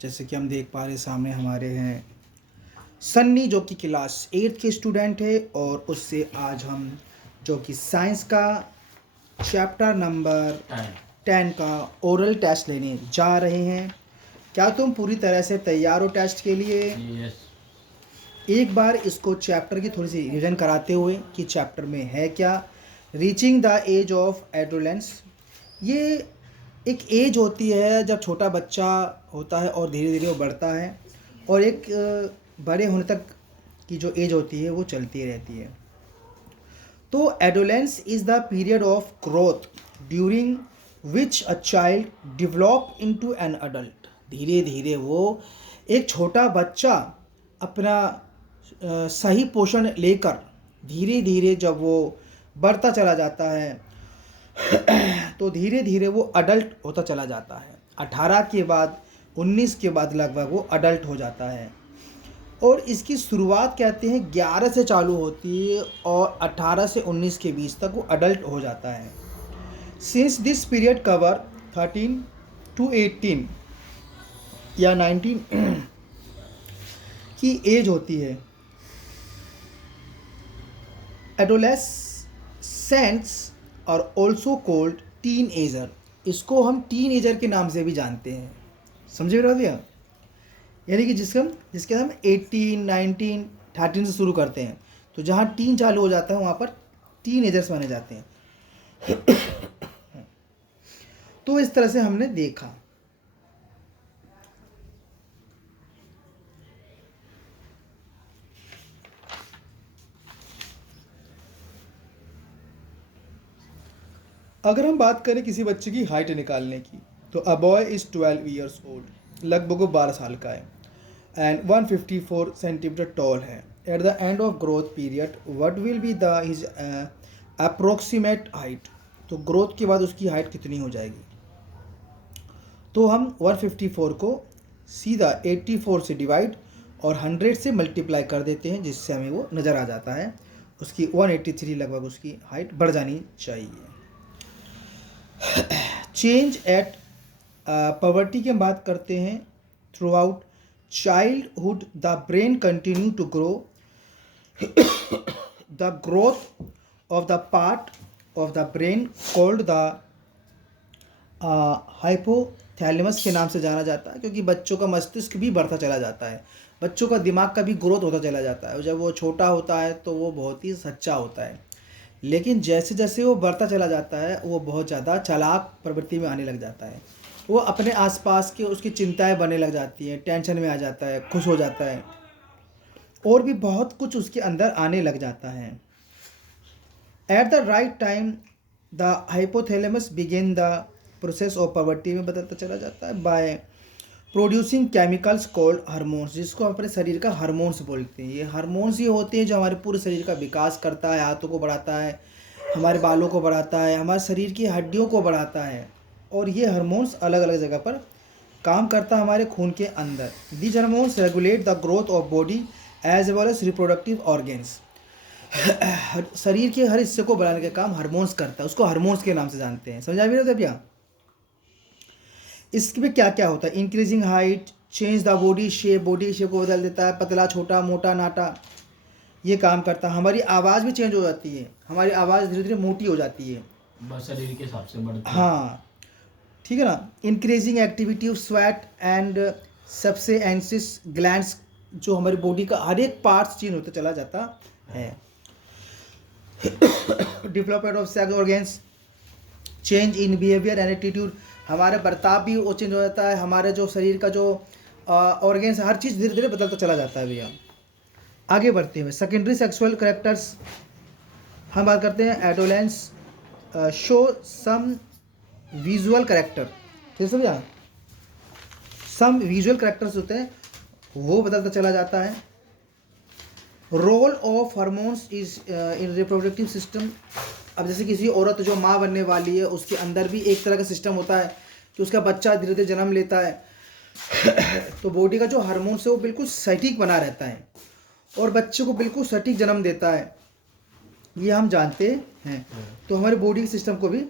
जैसे कि हम देख पा रहे सामने हमारे हैं सन्नी, जो कि क्लास 8 के स्टूडेंट है, और उससे आज हम जो कि साइंस का चैप्टर नंबर 10 का ओरल टेस्ट लेने जा रहे हैं। क्या तुम पूरी तरह से तैयार हो टेस्ट के लिए? यस। एक बार इसको चैप्टर की थोड़ी सी रिवीजन कराते हुए कि चैप्टर में है क्या। Reaching the age of adolescence, ये एक एज होती है जब छोटा बच्चा होता है और धीरे धीरे वो बढ़ता है, और एक बड़े होने तक की जो एज होती है वो चलती रहती है। तो adolescence is the period of growth during which a child develop into an adult. धीरे धीरे वो एक छोटा बच्चा अपना सही पोषण लेकर धीरे धीरे जब वो बढ़ता चला जाता है तो धीरे धीरे वो अडल्ट होता चला जाता है। 18 के बाद 19 के बाद लगभग वो अडल्ट हो जाता है, और इसकी शुरुआत कहते हैं 11 से चालू होती है और 18 से 19 के बीच तक वो अडल्ट हो जाता है। Since this period cover 13 to 18 या 19 की एज होती है। एडोलेसेंट्स और ऑल्सो कोल्ड टीनएजर, इसको हम टीनएजर के नाम से भी जानते हैं। समझे मेरा भैया? यानी कि जिसके हम 18, 19, 13 से शुरू करते हैं, तो जहाँ टीन चालू हो जाता है वहाँ पर टीनएजर्स माने जाते हैं। तो इस तरह से हमने देखा। अगर हम बात करें किसी बच्चे की हाइट निकालने की, तो a boy is 12 years old, लगभग वो 12 साल का है, एंड 154 सेंटीमीटर टॉल है। At the end of growth period what will be the his approximate height, तो ग्रोथ के बाद उसकी हाइट कितनी हो जाएगी? तो हम 154 को सीधा 84 से डिवाइड और 100 से मल्टीप्लाई कर देते हैं, जिससे हमें वो नज़र आ जाता है उसकी 183 लगभग उसकी हाइट बढ़ जानी चाहिए। चेंज एट पॉवर्टी की हम बात करते हैं। Throughout childhood the brain continue to grow, the growth of the part of the brain called the hypothalamus के नाम से जाना जाता है, क्योंकि बच्चों का मस्तिष्क भी बढ़ता चला जाता है, बच्चों का दिमाग का भी ग्रोथ होता चला जाता है। जब वो छोटा होता है तो वो बहुत ही सच्चा होता है, लेकिन जैसे जैसे वो बढ़ता चला जाता है वो बहुत ज़्यादा चालाक प्रवृत्ति में आने लग जाता है। वो अपने आसपास के उसकी चिंताएं बनने लग जाती हैं, टेंशन में आ जाता है, खुश हो जाता है, और भी बहुत कुछ उसके अंदर आने लग जाता है। At the right time the hypothalamus begin the process of poverty में बदलता चला जाता है by producing chemicals called hormones, जिसको हम अपने शरीर का हार्मोन्स बोलते हैं। ये हार्मोन्स ही होते हैं जो हमारे पूरे शरीर का विकास करता है, हाथों को बढ़ाता है, हमारे बालों को बढ़ाता है, हमारे शरीर की हड्डियों को बढ़ाता है, और ये हार्मोन्स अलग अलग जगह पर काम करता है हमारे खून के अंदर। These hormones regulate the growth of body as well as reproductive organs. शरीर के हर हिस्से को बढ़ाने का काम हार्मोन्स करता है, उसको हार्मोन्स के नाम से जानते हैं। समझा भी रहे थे भैया? इसमें क्या क्या होता है? Increasing height, change the body shape को बदल देता है, पतला छोटा मोटा नाटा, ये काम करता है। हमारी आवाज़ भी चेंज हो जाती है, हमारी आवाज़ धीरे धीरे मोटी हो जाती है, बस शरीर के हिसाब से बढ़ती है। हाँ, ठीक है ना। Increasing activity of sweat and sebaceous glands, जो हमारी बॉडी का हर एक पार्ट्स चेंज होता चला जाता है। Development of sex organs, change in behaviour and attitude, हमारे बर्ताव भी वो चेंज हो जाता है, हमारे जो शरीर का जो ऑर्गन्स हर चीज़ धीरे धीरे बदलता चला जाता है भैया। आगे बढ़ते हुए सेकेंडरी सेक्सुअल कैरेक्टर्स हम बात करते हैं। Adolescence show some visual character, ठीक है भैया, सम विजुअल कैरेक्टर्स होते हैं वो बदलता चला जाता है। Role of hormones is in reproductive system, अब जैसे किसी औरत जो माँ बनने वाली है उसके अंदर भी एक तरह का सिस्टम होता है कि उसका बच्चा धीरे धीरे जन्म लेता है तो बॉडी का जो हार्मोन्स है वो बिल्कुल सटीक बना रहता है और बच्चे को बिल्कुल सटीक जन्म देता है, ये हम जानते हैं। तो हमारे बॉडी के सिस्टम को भी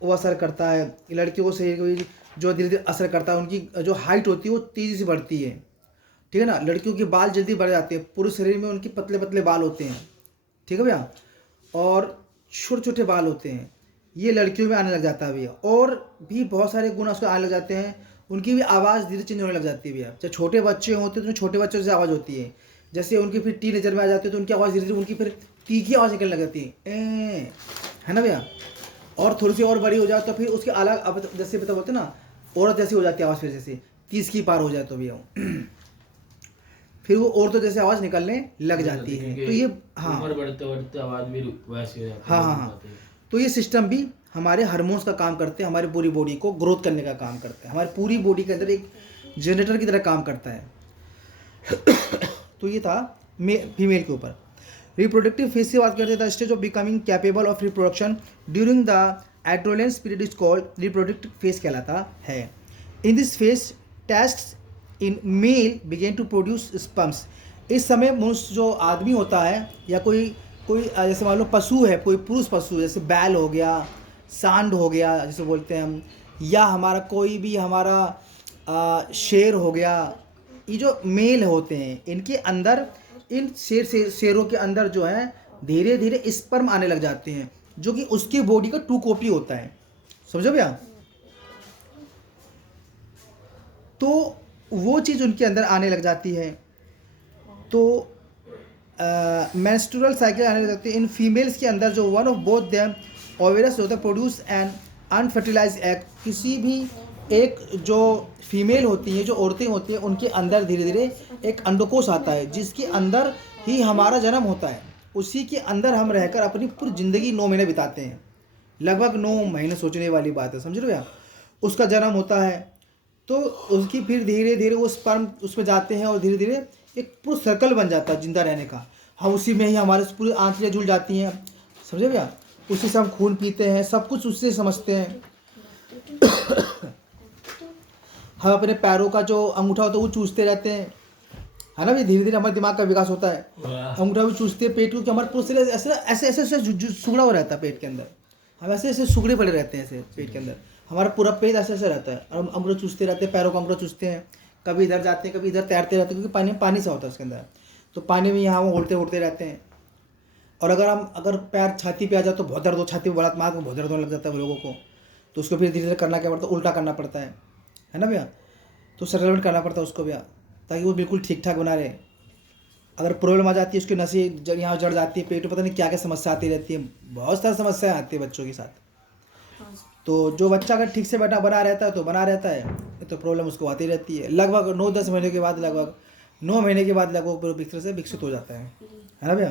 वो असर करता है। लड़कियों को शरीर को भी जो धीरे धीरे असर करता है। उनकी जो हाइट होती है वो तेज़ी से बढ़ती है, ठीक है ना। लड़कियों के बाल जल्दी बढ़ जाते हैं, पूरे शरीर में उनके पतले पतले बाल होते हैं, ठीक है भैया, और छोटे छोटे बाल होते हैं, ये लड़कियों में आने लग जाता है भैया। और भी बहुत सारे गुण उसको आने लग जाते हैं। उनकी भी आवाज़ धीरे चेंज होने लग जाती है भैया। जब छोटे बच्चे होते हैं तो छोटे बच्चों से आवाज़ होती है, जैसे उनकी फिर टीनेजर में आ जाते हैं तो उनकी आवाज़ धीरे धीरे, उनकी फिर तीखी आवाज़ निकलने लग जाती है ना भैया। और थोड़ी सी और बड़ी हो जाए तो फिर उसके अलग, अब जैसे बता बोलते ना, औरत जैसी हो जाती है आवाज़, फिर जैसे 30 की पार हो जाए तो भैया फिर वो औरतों जैसे आवाज़ निकलने लग जाती है। तो ये हाँ उम्र बढ़ते बढ़ते आवाज भी वैसी हो जाती है, हाँ बदल हाँ हाँ, जाती है। तो ये सिस्टम भी हमारे हार्मोन्स का काम करते हैं, हमारी पूरी बॉडी को ग्रोथ करने का काम करते हैं, हमारी पूरी बॉडी के अंदर एक जनरेटर की तरह काम करता है। तो ये था फीमेल के ऊपर। रिप्रोडक्टिव फेज की बात करते हैं, the stage of becoming capable of reproduction during the adolescence period is called reproductive phase कहलाता है। In this phase test in male begin to produce sperms. इस समय मनुष्य जो आदमी होता है या कोई कोई जैसे मान लो पशु है, कोई पुरुष पशु, जैसे बैल हो गया, सांड हो गया जिसे बोलते हैं हम, या हमारा कोई भी हमारा शेर हो गया, ये जो मेल होते हैं इनके अंदर, इन शेरों के अंदर जो है धीरे धीरे स्पर्म आने लग जाते हैं, जो कि उसकी बॉडी का 2 कॉपी होता है, समझो भैया। तो वो चीज़ उनके अंदर आने लग जाती है। तो मेंस्ट्रुअल साइकिल आने लग जाती है इन फीमेल्स के अंदर, जो वन ऑफ बोथ देम ओवेरस होता है प्रोड्यूस एन अनफर्टिलाइज एग। किसी भी एक जो फीमेल होती है, जो औरतें होती हैं, उनके अंदर धीरे धीरे एक अंडकोश आता है, जिसके अंदर ही हमारा जन्म होता है। उसी के अंदर हम रहकर अपनी पूरी ज़िंदगी 9 महीने बिताते हैं, लगभग 9 महीने, सोचने वाली बात है, समझ रहे हो भैया। उसका जन्म होता है, तो उसकी फिर धीरे धीरे वो स्पर्म उसमें जाते हैं और धीरे धीरे एक पूरा सर्कल बन जाता है जिंदा रहने का। हम उसी में ही हमारे पूरी आंखें जुड़ जाती हैं, समझे भैया। उसी से हम खून पीते हैं, सब कुछ उससे समझते हैं। हम अपने पैरों का जो अंगूठा होता है वो चूसते रहते हैं, है ना भैया। धीरे धीरे हमारे दिमाग का विकास होता है, अंगूठा भी चूसते हैं पेट को, कि हमारे पूरे शरीर ऐसे ऐसे ऐसे ऐसे सुगड़ा हुआ रहता है पेट के अंदर। हम ऐसे ऐसे सुगड़े पड़े रहते हैं ऐसे पेट के अंदर, हमारा पूरा पेट ऐसे ऐसे रहता है, और हम अंगूठा चूसते रहते हैं, पैरों का अंगूठा चूसते हैं, कभी इधर जाते हैं कभी इधर तैरते रहते हैं, क्योंकि पानी पानी सा होता है उसके अंदर, तो पानी में यहाँ उड़ते उड़ते रहते हैं। और अगर पैर छाती पे आ जाए तो बहुत दर्द हो, छाती पे बड़ा मार को बहुत दर्द होने लग जाता है लोगों को, तो उसको फिर धीरे धीरे करना क्या पड़ता है, उल्टा करना पड़ता है ना भैया। तो सेटलमेंट करना पड़ता है उसको भैया, ताकि वो बिल्कुल ठीक ठाक बना रहे। अगर प्रॉब्लम आ जाती है, उसकी नसें यहाँ जड़ जाती है, पेट में पता नहीं क्या क्या समस्या आती रहती है, बहुत सारी समस्याएं आती है बच्चों के साथ। तो जो बच्चा अगर ठीक से बना रहता है तो बना रहता है, तो प्रॉब्लम उसको आती रहती है। लगभग 9-10 महीने के बाद, लगभग 9 महीने के बाद लगभग पूरी तरह से विकसित हो जाता है ना भैया।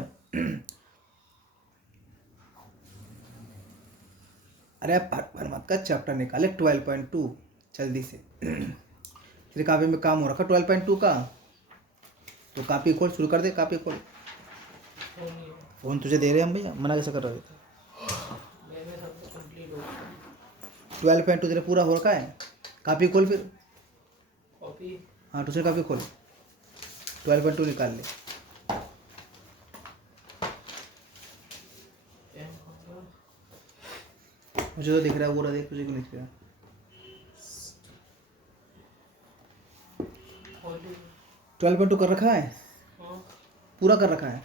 अरे मत का चैप्टर निकाले 12.2 जल्दी से। तेरे कापी में काम हो रखा 12.2 का, तो कापी खोल, शुरू कर दे कापी खोल। फोन तुझे दे रहे हैं हम भैया, मना कैसे कर रहे थे। 12.2 तेरे पूरा हो रखा है, कापी खोल फिर। हाँ दूसरी कापी खोल, 12.2 निकाल ले। मुझे तो दिख रहा है पूरा, देख तुझे क्यों दिख रहा है। 12.2 कर रखा है, पूरा कर रखा है।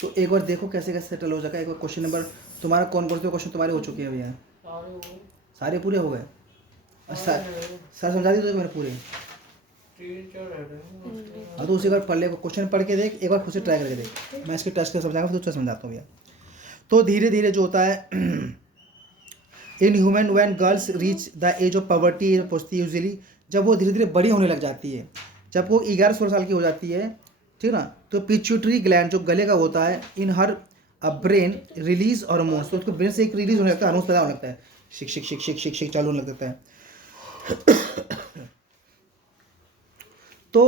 तो एक बार देखो कैसे कैसे सेटल हो जाएगा। एक बार क्वेश्चन नंबर तुम्हारा, कौन कौन से क्वेश्चन तुम्हारे हो चुके हैं भैया, सारे पूरे हो गए। सर समझा दी तो मैंने पूरे। हाँ तो उसी बार पढ़ ले, क्वेश्चन पढ़ के देख, एक बार खुद से ट्राई करके देख, मैं इसके टेस्ट कर समझाऊंगा, फिर तुझे समझाता हूँ भैया। तो धीरे धीरे जो होता है in human when girls reach the age of puberty पहुँचती है यूजुअली, जब वो धीरे धीरे बड़ी होने लग जाती है, जब वो 11-16 साल की हो जाती है, ठीक ना, तो पिट्यूटरी ग्लैंड जो गले का होता है, इन हर ब्रेन रिलीज हार्मोन्स, तो उसको ब्रेन से एक रिलीज होने लगता है, हार्मोन्स पैदा होने लगता है, शिक शिक शिक शिक शिक शिक चालू होने लग जाता है। तो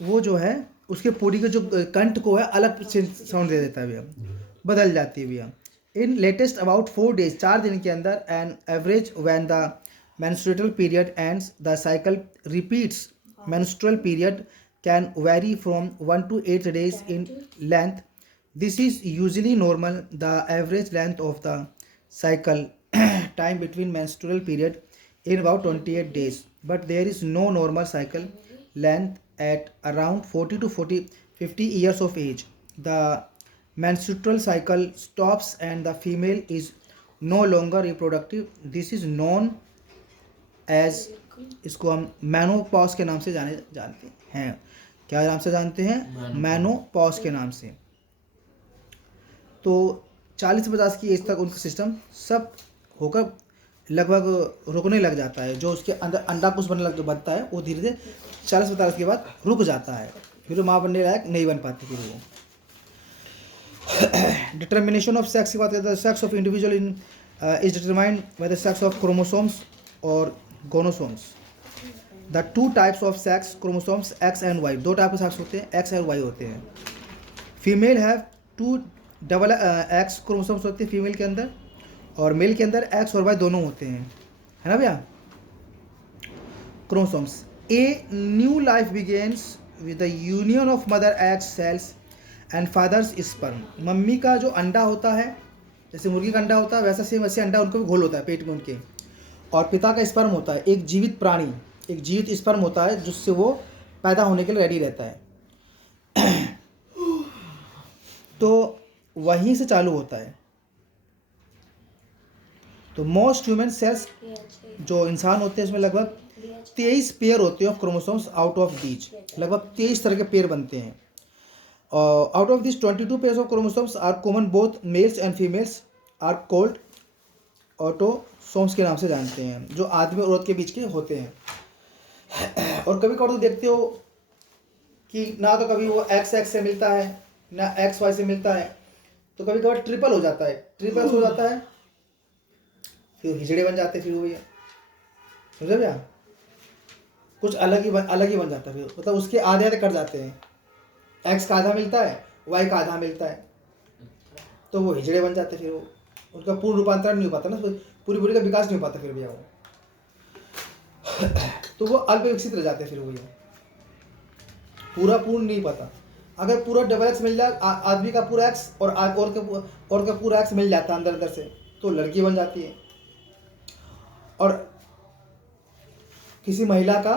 वो जो है उसके पूरी के जो कंठ को है अलग से साउंड दे देता है भैया, बदल जाती है भैया। इन लेटेस्ट अबाउट 4 days, 4 दिन के अंदर, an average when the menstrual period ends, the cycle repeats. Menstrual period can vary from 1 to 8 days in length. This is usually normal. The average length of the cycle time between menstrual period in about 28 days, but there is no normal cycle length at around 40 to 50 years of age. The menstrual cycle stops and the female is no longer reproductive. This is known as, इसको हम menopause के नाम से जानते हैं। क्या नाम से जानते हैं? मैनोपॉज के नाम से। तो 40 से 50 की एज तक उनका सिस्टम सब होकर लगभग रुकने लग जाता है। जो उसके अंदर अंडाकुश बनता है वो धीरे धीरे 40-45 के बाद रुक जाता है, फिर वो माँ बनने लायक नहीं बन पाती। फिर वो डिटर्मिनेशन ऑफ सेक्स की बात करते हैं। Sex of individual in is determined by the sex of chromosomes और gonosomes. The two types of sex chromosomes X and Y, दो टाइप के सेक्स होते हैं, एक्स और वाई होते हैं। Female have 2 double X chromosomes होते हैं फीमेल के अंदर, और मेल के अंदर एक्स और वाई दोनों होते हैं, है ना भैया, chromosomes. A new life begins with the union of mother eggs cells and father's sperm. Mummy का जो अंडा होता है, जैसे मुर्गी का अंडा होता है वैसा सेम वैसे अंडा उनको भी घोल होता है पेट में उनके, और पिता का स्पर्म होता है, एक जीवित प्राणी, एक जीवित स्पर्म होता है जिससे वो पैदा होने के लिए रेडी रहता है। तो वहीं से चालू होता है। तो मोस्ट ह्यूमन सेल्स जो इंसान होते हैं इसमें लगभग 23 पेयर होते हैं of chromosomes out of these, लगभग 23 तरह के पेयर बनते हैं। Out of this 22 pairs of chromosomes are common, both males and females are called autosomes के नाम से जानते हैं, जो आदमी और औरत के बीच के होते हैं। और कभी कभी तो देखते हो कि ना तो कभी वो एक्स एक्स से मिलता है ना एक्स वाई से मिलता है, तो कभी कभी ट्रिपल हो जाता है, ट्रिपल हो जाता है, फिर हिजड़े बन जाते हैं, फिर वो ये समझे भैया, कुछ अलग ही बन जाता है। फिर मतलब उसके आधे आधे कट जाते हैं, एक्स का आधा मिलता है, वाई का आधा मिलता है, तो वो हिजड़े बन जाते हैं। फिर वो उनका पूर्ण रूपांतरण नहीं हो पाता ना, पूरी का विकास नहीं हो पाता फिर भैया वो, तो वो अल्प विकसित रह जाते हैं। फिर वो ये पूरा पूर्ण नहीं पाता। अगर पूरा डबल एक्स मिल जाए, आदमी का पूरा एक्स और औरत का पूरा एक्स मिल जाता है अंदर अंदर से, तो लड़की बन जाती है। और किसी महिला का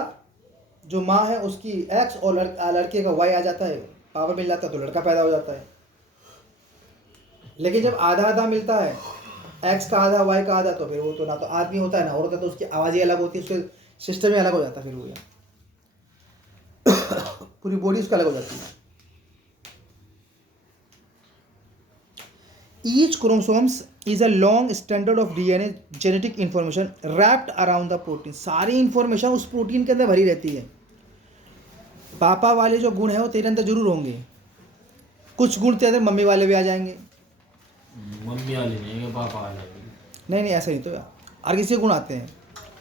जो माँ है उसकी एक्स और लड़के का वाई आ जाता है, पापा मिल जाता है, तो लड़का पैदा हो जाता है। लेकिन जब आधा आधा मिलता है, एक्स का आधा वाई का आधा, तो फिर वो तो ना तो आदमी होता है ना औरत है, तो उसकी आवाज़ ही अलग होती है, उसके सिस्टम ही अलग हो जाता है। फिर वो पूरी बॉडी उसका अलग हो जाती है। Each chromosomes is a long standard of DNA genetic information wrapped around the protein। सारी इंफॉर्मेशन उस प्रोटीन के अंदर भरी रहती है। पापा वाले जो गुण है वो तेरे अंदर जरूर होंगे, कुछ गुण तेरे अंदर मम्मी वाले भी आ जाएंगे। मम्मी वाले नहीं, पापा वाले। नहीं ऐसा नहीं, तो यार और किसी के गुण आते हैं।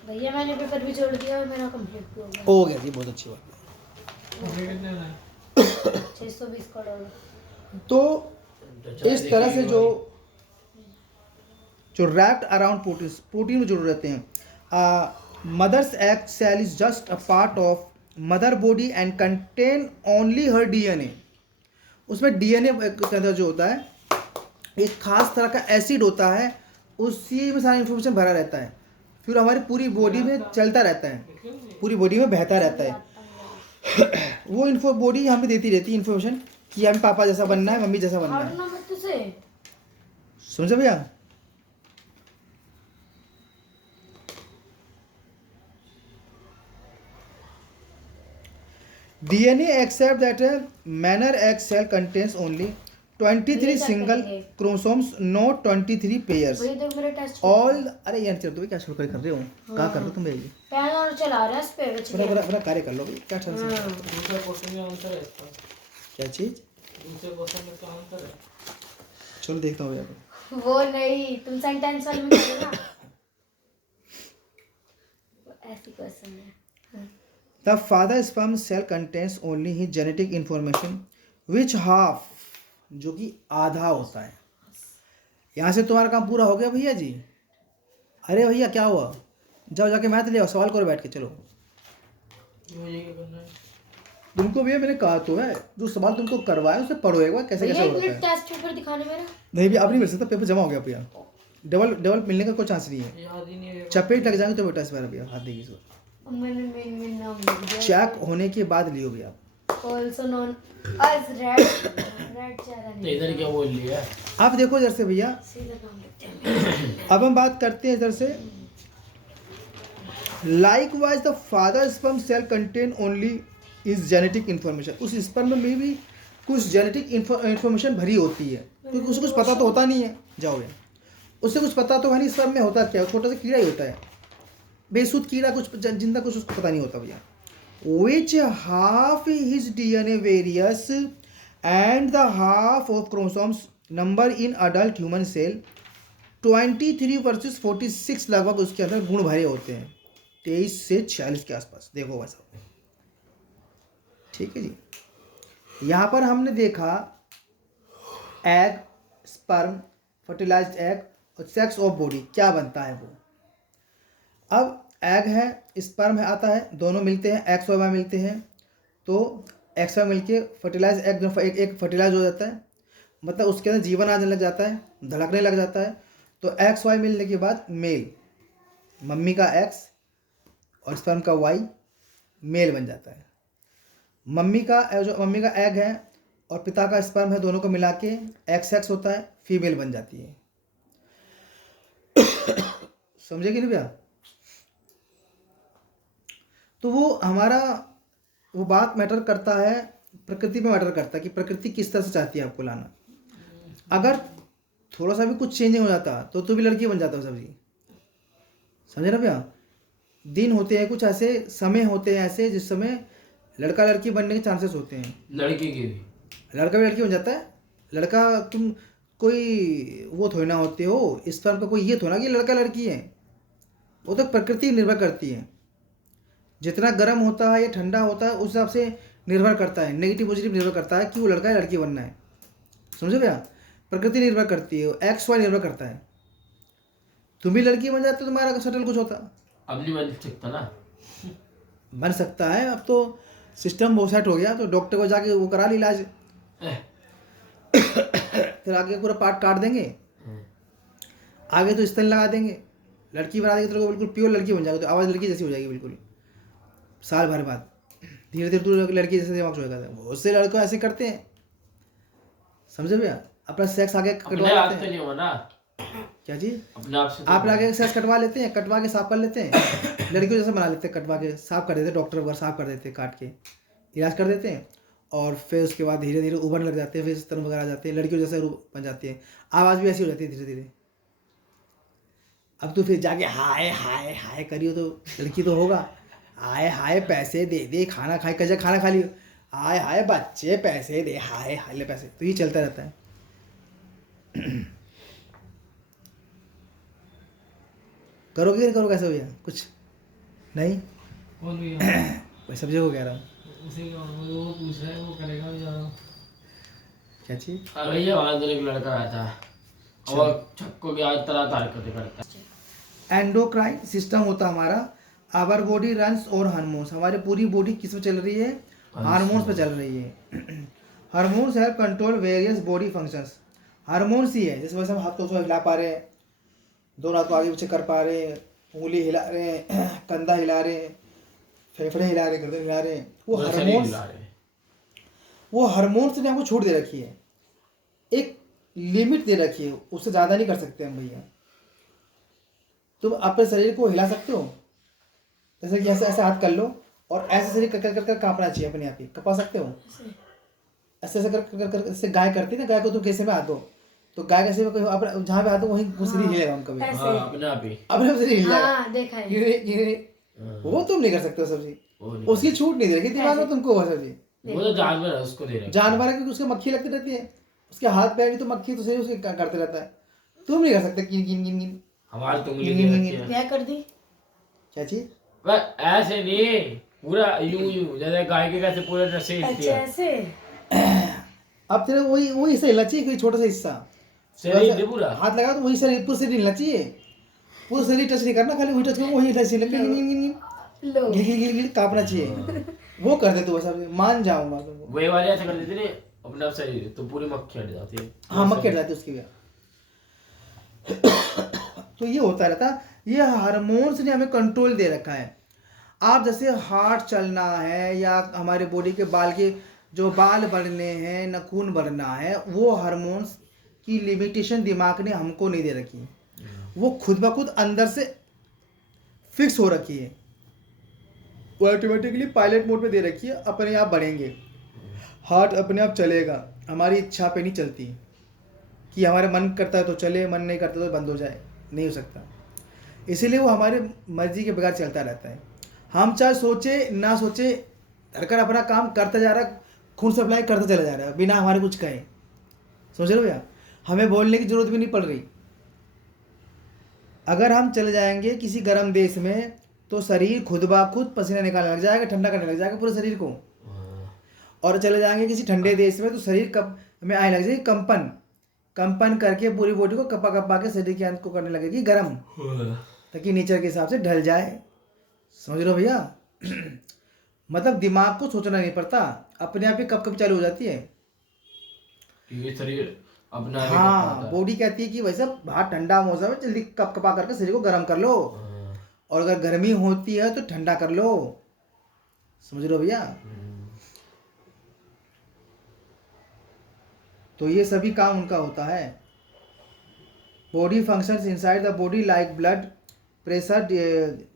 भैया मैंने पेपर भी छोड़ दिया और मेरा कंप्लीट हो गया। हो गया जी, बहुत अच्छी बात है। 620 करोड़। तो इस तरह से जो रैप्ड अराउंड प्रोटीन में जुड़े रहते हैं। Mother's egg cell is just a part of mother body and contain only her DNA. उसमें डीएनए के अंदर जो होता है एक खास तरह का एसिड होता है, उसी में सारी इन्फॉर्मेशन भरा रहता है, फिर हमारी पूरी बॉडी में चलता रहता है, पूरी बॉडी में बहता रहता है। वो बॉडी हमें देती रहती है इन्फॉर्मेशन कि हमें पापा जैसा बनना है, मम्मी जैसा बनना है। समझे भैया? DNA except that a manner egg cell contains only 23 single chromosomes, not 23 pairs. All अरे यार चलो, क्या शुरू कर रहे हो, क्या कर रहे हो तुम भैया? पैन और चला रहा है इस पे, बड़ा कार्य कर लो भाई, क्या चल रहा है? दूसरे क्वेश्चन में आंसर है इसका। क्या चीज? दूसरे क्वेश्चन में क्या आंसर है? चलो देखता हूँ भैया। वो नहीं, तुम सेंटेंस वाले में करो ना, ऐसी क्वेश्चन है। The father sperm cell contains only his genetic information, which half, जो कि आधा होता है। यहाँ से तुम्हारा काम पूरा हो गया भैया जी। अरे भैया क्या हुआ, जाओ जाके मैथ ले आओ, सवाल करो बैठ के। चलो ये क्या करना है? तुमको भैया मैंने कहा तो है, जो सवाल तुमको करवाया उसे पढ़ो एक बार, कैसे कैसे होता है। टेस्ट पेपर दिखाने मेरा। नहीं भैया अब नहीं मिल सकता, पेपर जमा हो गया भैया, डबल डबल मिलने का कोई चांस नहीं है। याद ही नहीं है। चपेट लग जाएंगे तो बेटा इस बार भैया हाथ देगी इसको। मैंने मेन नाम लिख दिया। चेक होने के बाद लियो भैया। ऑल्सो नोन एज रेड चेहरा तो नहीं। इधर क्या बोल लिया? आप देखो इधर से भैया, सीधा नाम लिखते हैं। अब हम बात करते हैं इधर से। Likewise the father sperm cell contain only his genetic information. उस स्पर्म में भी कुछ जेनेटिक इन्फॉर्मेशन भरी होती है, क्योंकि उसे कुछ पता तो होता नहीं है। जाओ भैया, उससे कुछ पता तो है नहीं स्पर्म में होता क्या है, छोटा सा कीड़ा ही होता है, बेसुध कीड़ा, कुछ जिंदा, कुछ उसको पता नहीं होता भैया। Which half his DNA varies and the half of chromosomes number in adult human cell 23 versus 46 लगभग उसके अंदर गुण भरे होते हैं, 23 से 46 के आसपास। देखो बस, ठीक है जी। यहाँ पर हमने देखा एग, स्पर्म, फर्टिलाइज्ड एग और सेक्स ऑफ बॉडी क्या बनता है वो। अब एग है, स्पर्म है, आता है, दोनों मिलते हैं, एक्स वाई मिलते हैं, तो एक्स वाई मिलके फर्टिलाइज एग एक फर्टिलाइज हो जाता है, मतलब उसके अंदर जीवन आने लग जाता है, धड़कने लग जाता है। तो एक्स वाई मिलने के बाद मेल, मम्मी का एक्स और स्पर्म का वाई मेल बन जाता है। मम्मी का एग है और पिता का स्पर्म है, दोनों को मिला के एक्स एक्स होता है, फीमेल बन जाती है। समझे कि नहीं भैया? तो वो हमारा वो बात मैटर करता है, प्रकृति पे मैटर करता है कि प्रकृति किस तरह से चाहती है आपको लाना। अगर थोड़ा सा भी कुछ चेंजिंग हो जाता तो भी लड़की बन जाता हो सब्जी। समझे ना भैया? दिन होते हैं कुछ ऐसे, समय होते हैं ऐसे जिस समय लड़का लड़की बनने के चांसेस होते हैं। लड़की की भी, लड़का भी लड़की बन जाता है। लड़का तुम कोई वो थोड़ी ना होते हो, इस पर का कोई ये थोड़ा ना कि लड़का लड़की है, वो तो प्रकृति निर्भर करती है। जितना गर्म होता है या ठंडा होता है उस हिसाब से निर्भर करता है, नेगेटिव पॉजिटिव निर्भर करता है कि वो लड़का या लड़की बनना है। समझे भैया? प्रकृति निर्भर करती है, एक्स वाई निर्भर करता है। तुम भी लड़की बन जाते तो तुम्हारा सटल कुछ होता। अब नहीं बन सकता ना। बन सकता है, अब तो सिस्टम बहुत सेट हो गया, तो डॉक्टर को जाके वो करा ली इलाज, फिर आगे पूरा पार्ट काट देंगे, आगे तो स्तन लगा देंगे, लड़की बना देंगे तो बिल्कुल प्योर लड़की बन जाएगी, तो आवाज़ लड़की जैसी हो जाएगी बिल्कुल। साल भर बाद धीरे धीरे तू लड़की जैसे दिमाग होगा। बहुत से लड़के ऐसे करते हैं। समझे भैया? अपना सेक्स आगे कटवा लेते हैं। नहीं हुआ ना क्या जी? अपने आप से आप आगे सेक्स कटवा लेते हैं, कटवा के साफ कर लेते हैं, लड़कियों जैसे बना लेते हैं, कटवा के साफ कर देते हैं, डॉक्टर वगैरह साफ कर देते हैं, काट के इलाज कर देते हैं, और फिर उसके बाद धीरे धीरे उभरने लग जाते हैं, फिर स्तन वगैरह आ जाते हैं, लड़कियों जैसे रूप बन जाती है, आवाज़ भी ऐसी हो जाती है धीरे धीरे। अब तो फिर जाके हाय हाय हाय करियो तो लड़की तो होगा। हाय हाय पैसे दे दे, खाना खाए कजा खाना खा लियो, हाय हाय बच्चे पैसे दे, हाय हाय ले पैसे, तो ये चलता रहता है। करोगे नहीं करोगे ऐसा भैया? कुछ नहीं, कौन भी कोई सब्जी को कह रहा हूँ। उसी का वो पूछ रहा है, वो करेगा भी जाना। क्या चीज? अरे ये वहाँ इधर एक लड़का रहता है और छक्को की आज तरह हरकतें करता है। एंडोक्राइन सिस्टम होता हमारा, आवर बॉडी रन्स और हार्मोन्स, हमारी पूरी बॉडी किस पे चल रही है? हार्मोन्स पे चल रही है। Hormones help control various body functions. Hormones ही है, जैसे वैसे हम हाथों से हिला पा रहे हैं, दोनों हाथ को आगे पीछे कर पा रहे हैं, उंगली हिला रहे हैं, कंधा हिला रहे हैं, फेफड़े हिला रहे हैं, गर्दन हिला रहे हैं, वो हार्मोन्स ने हमको छूट दे रखी है, एक लिमिट दे रखी है, उससे ज़्यादा नहीं कर सकते हम भैया। तुम अपने शरीर को हिला सकते हो, जैसे कि ऐसे ऐसे हाथ कर लो और ऐसे शरीर कर कर कर कांपना चाहिए अपने आप ही, कपा सकते हो ऐसे ऐसे कर कर कर, ऐसे गाय करती है ना, गाय को तुम कैसे में हाथ दो तो गाय कैसे में अपने जहाँ पे हाथ दो वहीं शरीर हिलेगा उनका भी, अपने आप ही अपने शरीर हिलेगा। हाँ, देखा है। वो तुम नहीं कर सकते हो सब्जी, उसकी छूट नहीं दे रखी दिमाग में तुमको। वो सब्जी वो तो जानवर है, उसको दे रहे जानवर है, क्योंकि उसके मक्खी लगती रहती है, उसके हाथ पैर भी तो मक्खी तो सही उसके करते रहता है, तुम नहीं कर सकते। गिन गिन गिन गिन हमारे तो उंगली दे रखी है। क्या कर दी? क्या चीज? ऐसे नहीं, पूरा यूं जैसे गाय के कैसे पूरे रस्से हिलती अच्छा है ऐसे। अब तेरे वही वही हिस्सा हिलना चाहिए, कोई छोटा सा हिस्सा शरीर नहीं पूरा। हाथ लगा तो वही शरीर पूरा शरीर हिलना चाहिए, पूरा शरीर टच नहीं करना, खाली वही टच करो, वही टच हिलना, गिन गिन गिन गिन लो गिन गिन गिन कांपना चाहिए। वो कर दे तो बस अब मान जाऊंगा तुमको। वही वाले ऐसे कर देते थे अपने आप शरीर तो पूरी मक्खी हट जाती है। हाँ मक्खी हट जाती है उसकी भी। तो ये होता रहता, ये हार्मोन्स ने हमें कंट्रोल दे रखा है। आप जैसे हार्ट चलना है या हमारे बॉडी के बाल के जो बाल बढ़ने हैं, नखून बढ़ना है, वो हार्मोन्स की लिमिटेशन दिमाग ने हमको नहीं दे रखी, वो खुद ब खुद अंदर से फिक्स हो रखी है, वो ऑटोमेटिकली पायलट मोड पे दे रखी है, अपने आप बढ़ेंगे, हार्ट अपने आप चलेगा, हमारी इच्छा पे नहीं चलती कि हमारा मन करता है तो चले, मन नहीं करता तो बंद हो जाए, नहीं हो सकता। इसीलिए वो हमारे मर्जी के बगैर चलता रहता है। हम चाहे सोचे ना सोचे, धड़कन अपना काम करता जा रहा है, खून सप्लाई करता चला जा रहा है बिना हमारे कुछ कहे। समझ रहे हो भैया, हमें बोलने की जरूरत भी नहीं पड़ रही। अगर हम चले जाएंगे किसी गर्म देश में तो शरीर खुद ब खुद पसीना निकालने लग जाएगा, ठंडा करने लग जाएगा पूरे शरीर को। और चले जाएंगे किसी ठंडे देश में तो शरीर कब में आने लग जाएगी कंपन, कंपन करके पूरी बॉडी को कपा कपा के शरीर के अंत को करने लगेगी गर्म, ताकि नेचर के हिसाब से ढल जाए। समझ लो भैया। मतलब दिमाग को सोचना नहीं पड़ता, अपने आप ही कब कब चालू हो जाती है। ये शरीर अपना हाँ, बॉडी कहती है कि वैसे बाहर ठंडा मौसम है, जल्दी कप कपा करके शरीर को गर्म कर लो, और अगर गर्मी होती है तो ठंडा कर लो। समझ लो भैया। तो ये सभी काम उनका होता है। Body functions inside the body like blood pressure,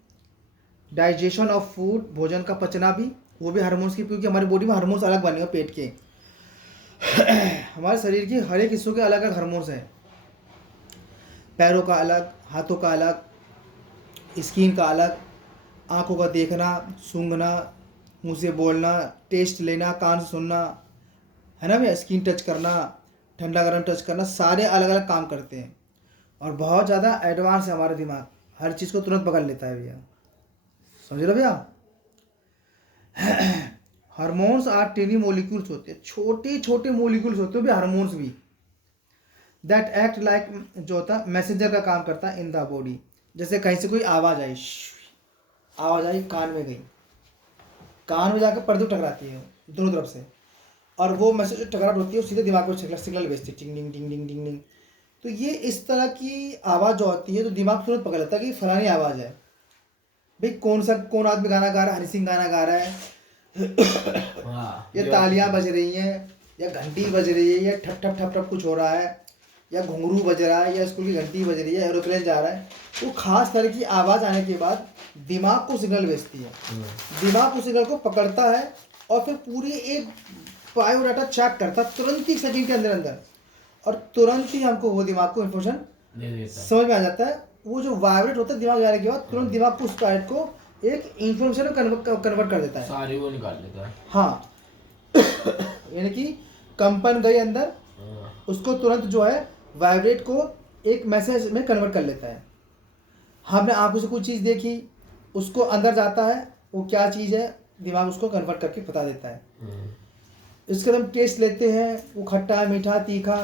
digestion of food, भोजन का पचना भी, वो भी हार्मोन्स की, क्योंकि हमारी बॉडी में हार्मोन्स अलग बने हुए पेट के। हमारे शरीर की हर एक हिस्सों के अलग अलग हार्मोन्स हैं, पैरों का अलग, हाथों का अलग, स्किन का अलग, आंखों का देखना, सूंघना, मुंह से बोलना, टेस्ट लेना, कान से सुनना, है ना भैया, स्किन टच करना, ठंडा गर्म टच करना, सारे अलग अलग काम करते हैं। और बहुत ज़्यादा एडवांस है हमारा दिमाग, हर चीज़ को तुरंत पकड़ लेता है भैया। समझ रहे भैया। हार्मोन्स आर टेनी मोलिक्यूल्स होते हैं, छोटे छोटे मोलिक्यूल्स होते हैं भी हार्मोन्स भी, दैट एक्ट लाइक, जो होता है मैसेंजर का काम करता है इन द बॉडी। जैसे कहीं से कोई आवाज़ आई, आवाज़ आई, कान में गई, कान में जाकर पर्दे टकराती है दोनों तरफ से, और वो मैसेज टकराहट होती है, वो सीधे दिमाग को सिग्नल भेजती है, टिंग टिंग टिंग टिंग टिंग टिंग। तो ये इस तरह की आवाज़ जो होती है तो दिमाग तुरंत पकड़ लेता है कि फलानी आवाज़ है। भाई कौन आदमी गाना गा रहा है, हनी सिंह गाना गा रहा है, या तालियां बज रही हैं, या घंटी बज रही है, या ठप ठप ठप ठप कुछ हो रहा है, या घुंघरू बज रहा है, या स्कूल की घंटी बज रही है, एरोप्लेन जा रहा है, तो खास तरह की आवाज़ आने के बाद दिमाग को सिग्नल भेजती है, दिमाग उस सिग्नल को पकड़ता है और फिर पूरी एक बायोडाटा चेक करता तुरंत ही, सेकंड के अंदर अंदर, और तुरंत ही हमको वो दिमाग को इन्फॉर्मेशन समझ में आ जाता है। वो जो वाइब्रेट होता है दिमाग जाने के बाद, तुरंत दिमाग को उस पार्ट को एक इंफॉर्मेशन में कन्वर्ट कर देता है, सारी वो निकाल लेता है। हाँ। यानी कि कंपन गई अंदर, उसको तुरंत जो है वाइब्रेट को एक मैसेज में कन्वर्ट कर लेता है। हमने आंखों से कुछ चीज़ देखी, उसको अंदर जाता है, वो क्या चीज़ है, दिमाग उसको कन्वर्ट करके बता देता है। इसके हम टेस्ट लेते हैं, वो खट्टा मीठा तीखा,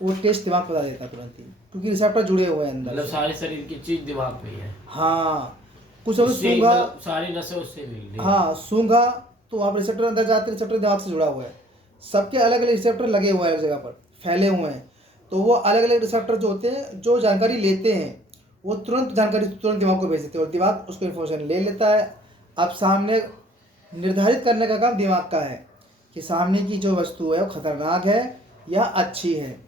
वो टेस्ट दिमाग बता देता है तुरंत ही, क्योंकि रिसेप्टर जुड़े हुए हैं अंदर। मतलब सारे शरीर की चीज दिमाग में ही है। हाँ, कुछ अगर उससे सूंघा, मतलब सारी नसें उससे मिल रही। हाँ सूंघा तो वहाँ पर रिसेप्टर अंदर जाते हैं, रिसेप्टर दिमाग से जुड़ा हुआ है, सबके अलग अलग रिसेप्टर लगे हुए हैं, अलग जगह पर फैले हुए हैं। तो वो अलग अलग रिसेप्टर जो होते हैं, जो जानकारी लेते हैं, वो तुरंत जानकारी तुरंत दिमाग को भेज देते हैं, और दिमाग उसको इन्फॉर्मेशन ले लेता है। अब सामने निर्धारित करने का काम दिमाग का है कि सामने की जो वस्तु है वो खतरनाक है या अच्छी है।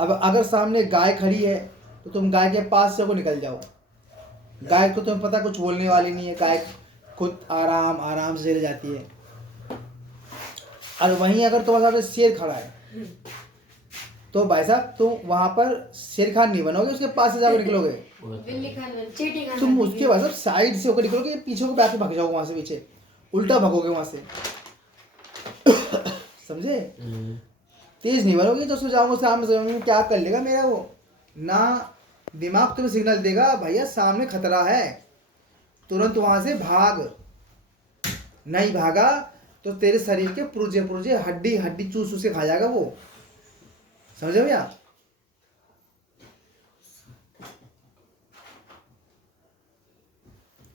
अब अगर सामने गाय खड़ी है तो तुम गाय के पास से को निकल जाओ, गाय को तुम्हें पता कुछ बोलने वाली नहीं है, गाय खुद आराम आराम से चली जाती है। और वहीं अगर तुम्हारे सामने शेर खड़ा है तो भाई साहब तुम वहां पर शेर खान नहीं बनोगे, उसके पास से जाकर निकलोगे, बिल्ली खान चीटी खान तुम उसके बाद साइड से होकर निकलोगे, पीछे को बैठ भाग जाओगे, वहां से पीछे उल्टा भागोगे वहां से। समझे, तेज नहीं बनोगे। तो जाओगे सामने से, क्या कर लेगा मेरा वो ना, दिमाग तुम्हें सिग्नल देगा भैया सामने खतरा है, तुरंत वहां से भाग। नहीं भागा तो तेरे शरीर के पुर्जे पुर्जे हड्डी हड्डी चूस चूस के खा जाएगा वो। समझे भैया।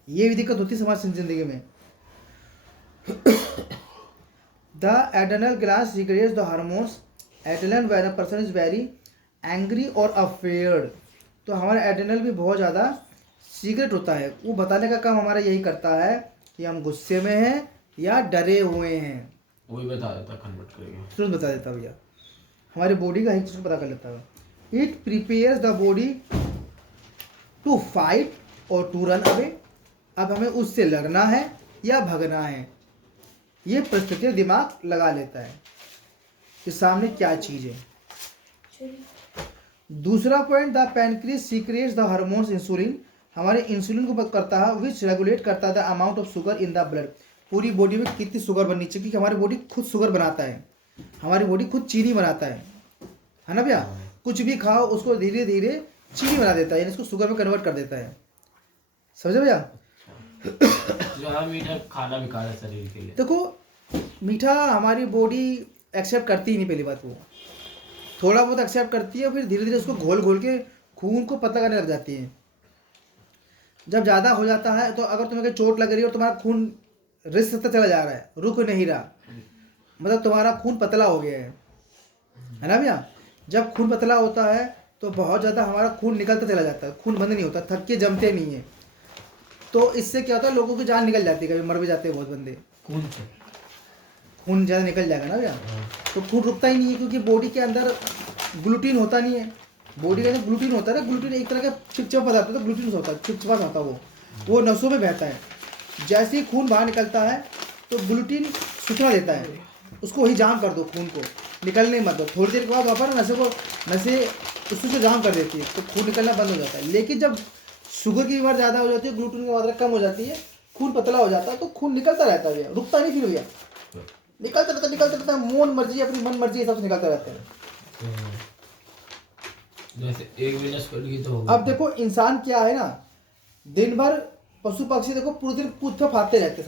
ये भी दिक्कत होती है समाज जिंदगी में। The adrenal glands secretes the hormones adrenaline when a person is very angry or afraid। तो हमारा एड्रेनल भी बहुत ज़्यादा सीक्रेट होता है, वो बताने का काम हमारा यही करता है कि हम गुस्से में हैं या डरे हुए हैं। वही बता देता कन्वर्ट करके। तुरंत बता देता भैया, हमारी बॉडी का एक चीज़ को पता कर लेता है। It prepares the body to fight और टू रन अवे। अब हमें उससे लड़ना है या भगना है, ये परिस्थितियाँ दिमाग लगा लेता है कि सामने क्या चीज़ है। दूसरा point, the pancreas secrets the hormones insulin. हमारे इंसुलिन को करता है विच रेगुलेट करता है the amount of sugar in the blood. पूरी बॉडी में कितनी शुगर बननी चाहिए, क्योंकि हमारी बॉडी खुद शुगर बनाता है, हमारी बॉडी खुद चीनी बनाता है ना भैया। कुछ भी खाओ उसको धीरे धीरे चीनी बना देता है, यानी इसको शुगर में कन्वर्ट कर देता है। समझे भैया? ज़्यादा मीठा खाना बेकार है शरीर के लिए। देखो मीठा हमारी बॉडी एक्सेप्ट करती ही नहीं, पहली बात वो थोड़ा बहुत एक्सेप्ट करती है, फिर धीरे धीरे उसको घोल घोल के खून को पतला करने लग जाती है। जब ज़्यादा हो जाता है तो अगर तुम्हें चोट लग रही है और तुम्हारा खून रिस तक चला जा रहा है, रुक नहीं रहा, मतलब तुम्हारा खून पतला हो गया है ना भैया। जब खून पतला होता है तो बहुत ज़्यादा हमारा खून निकलता चला जाता है, खून बंद नहीं होता, थक्के जमते नहीं है। तो इससे क्या होता है, लोगों की जान निकल जाती है, कभी मर भी जाते हैं बहुत बंदे। खून ज़्यादा निकल जाएगा ना भैया, तो खून रुकता ही नहीं है, क्योंकि बॉडी के अंदर ग्लूटीन होता नहीं है। बॉडी के अंदर ग्लूटीन होता है ना, ग्लूटीन एक तरह का चिपचिपा पदार्थ होता है, ग्लूटीन होता है, चिपचिपा होता है, वो नसों में बहता है। जैसे ही खून बाहर निकलता है तो ग्लूटीन सूचना देता है, उसको वही जाम कर दो, खून को निकलने मत दो। थोड़ी देर के बाद वापस नसें उससे जाम कर देती है, तो खून निकलना बंद हो जाता है। लेकिन जब शुगर की बीमारी ज़्यादा हो जाती है, ग्लूटीन की मात्रा कम हो जाती है, खून पतला हो जाता है, तो खून निकलता रहता है भैया, रुकता नहीं फिर भैया, निकलता रहता है, मन मर्जी अपनी मन मर्जी हिसाब से निकलता रहता है। जैसे एक बिजनेस कर ली तो अब देखो इंसान क्या है ना, दिन भर पशु पक्षी देखो पूरे दिन कूदते फादते रहते,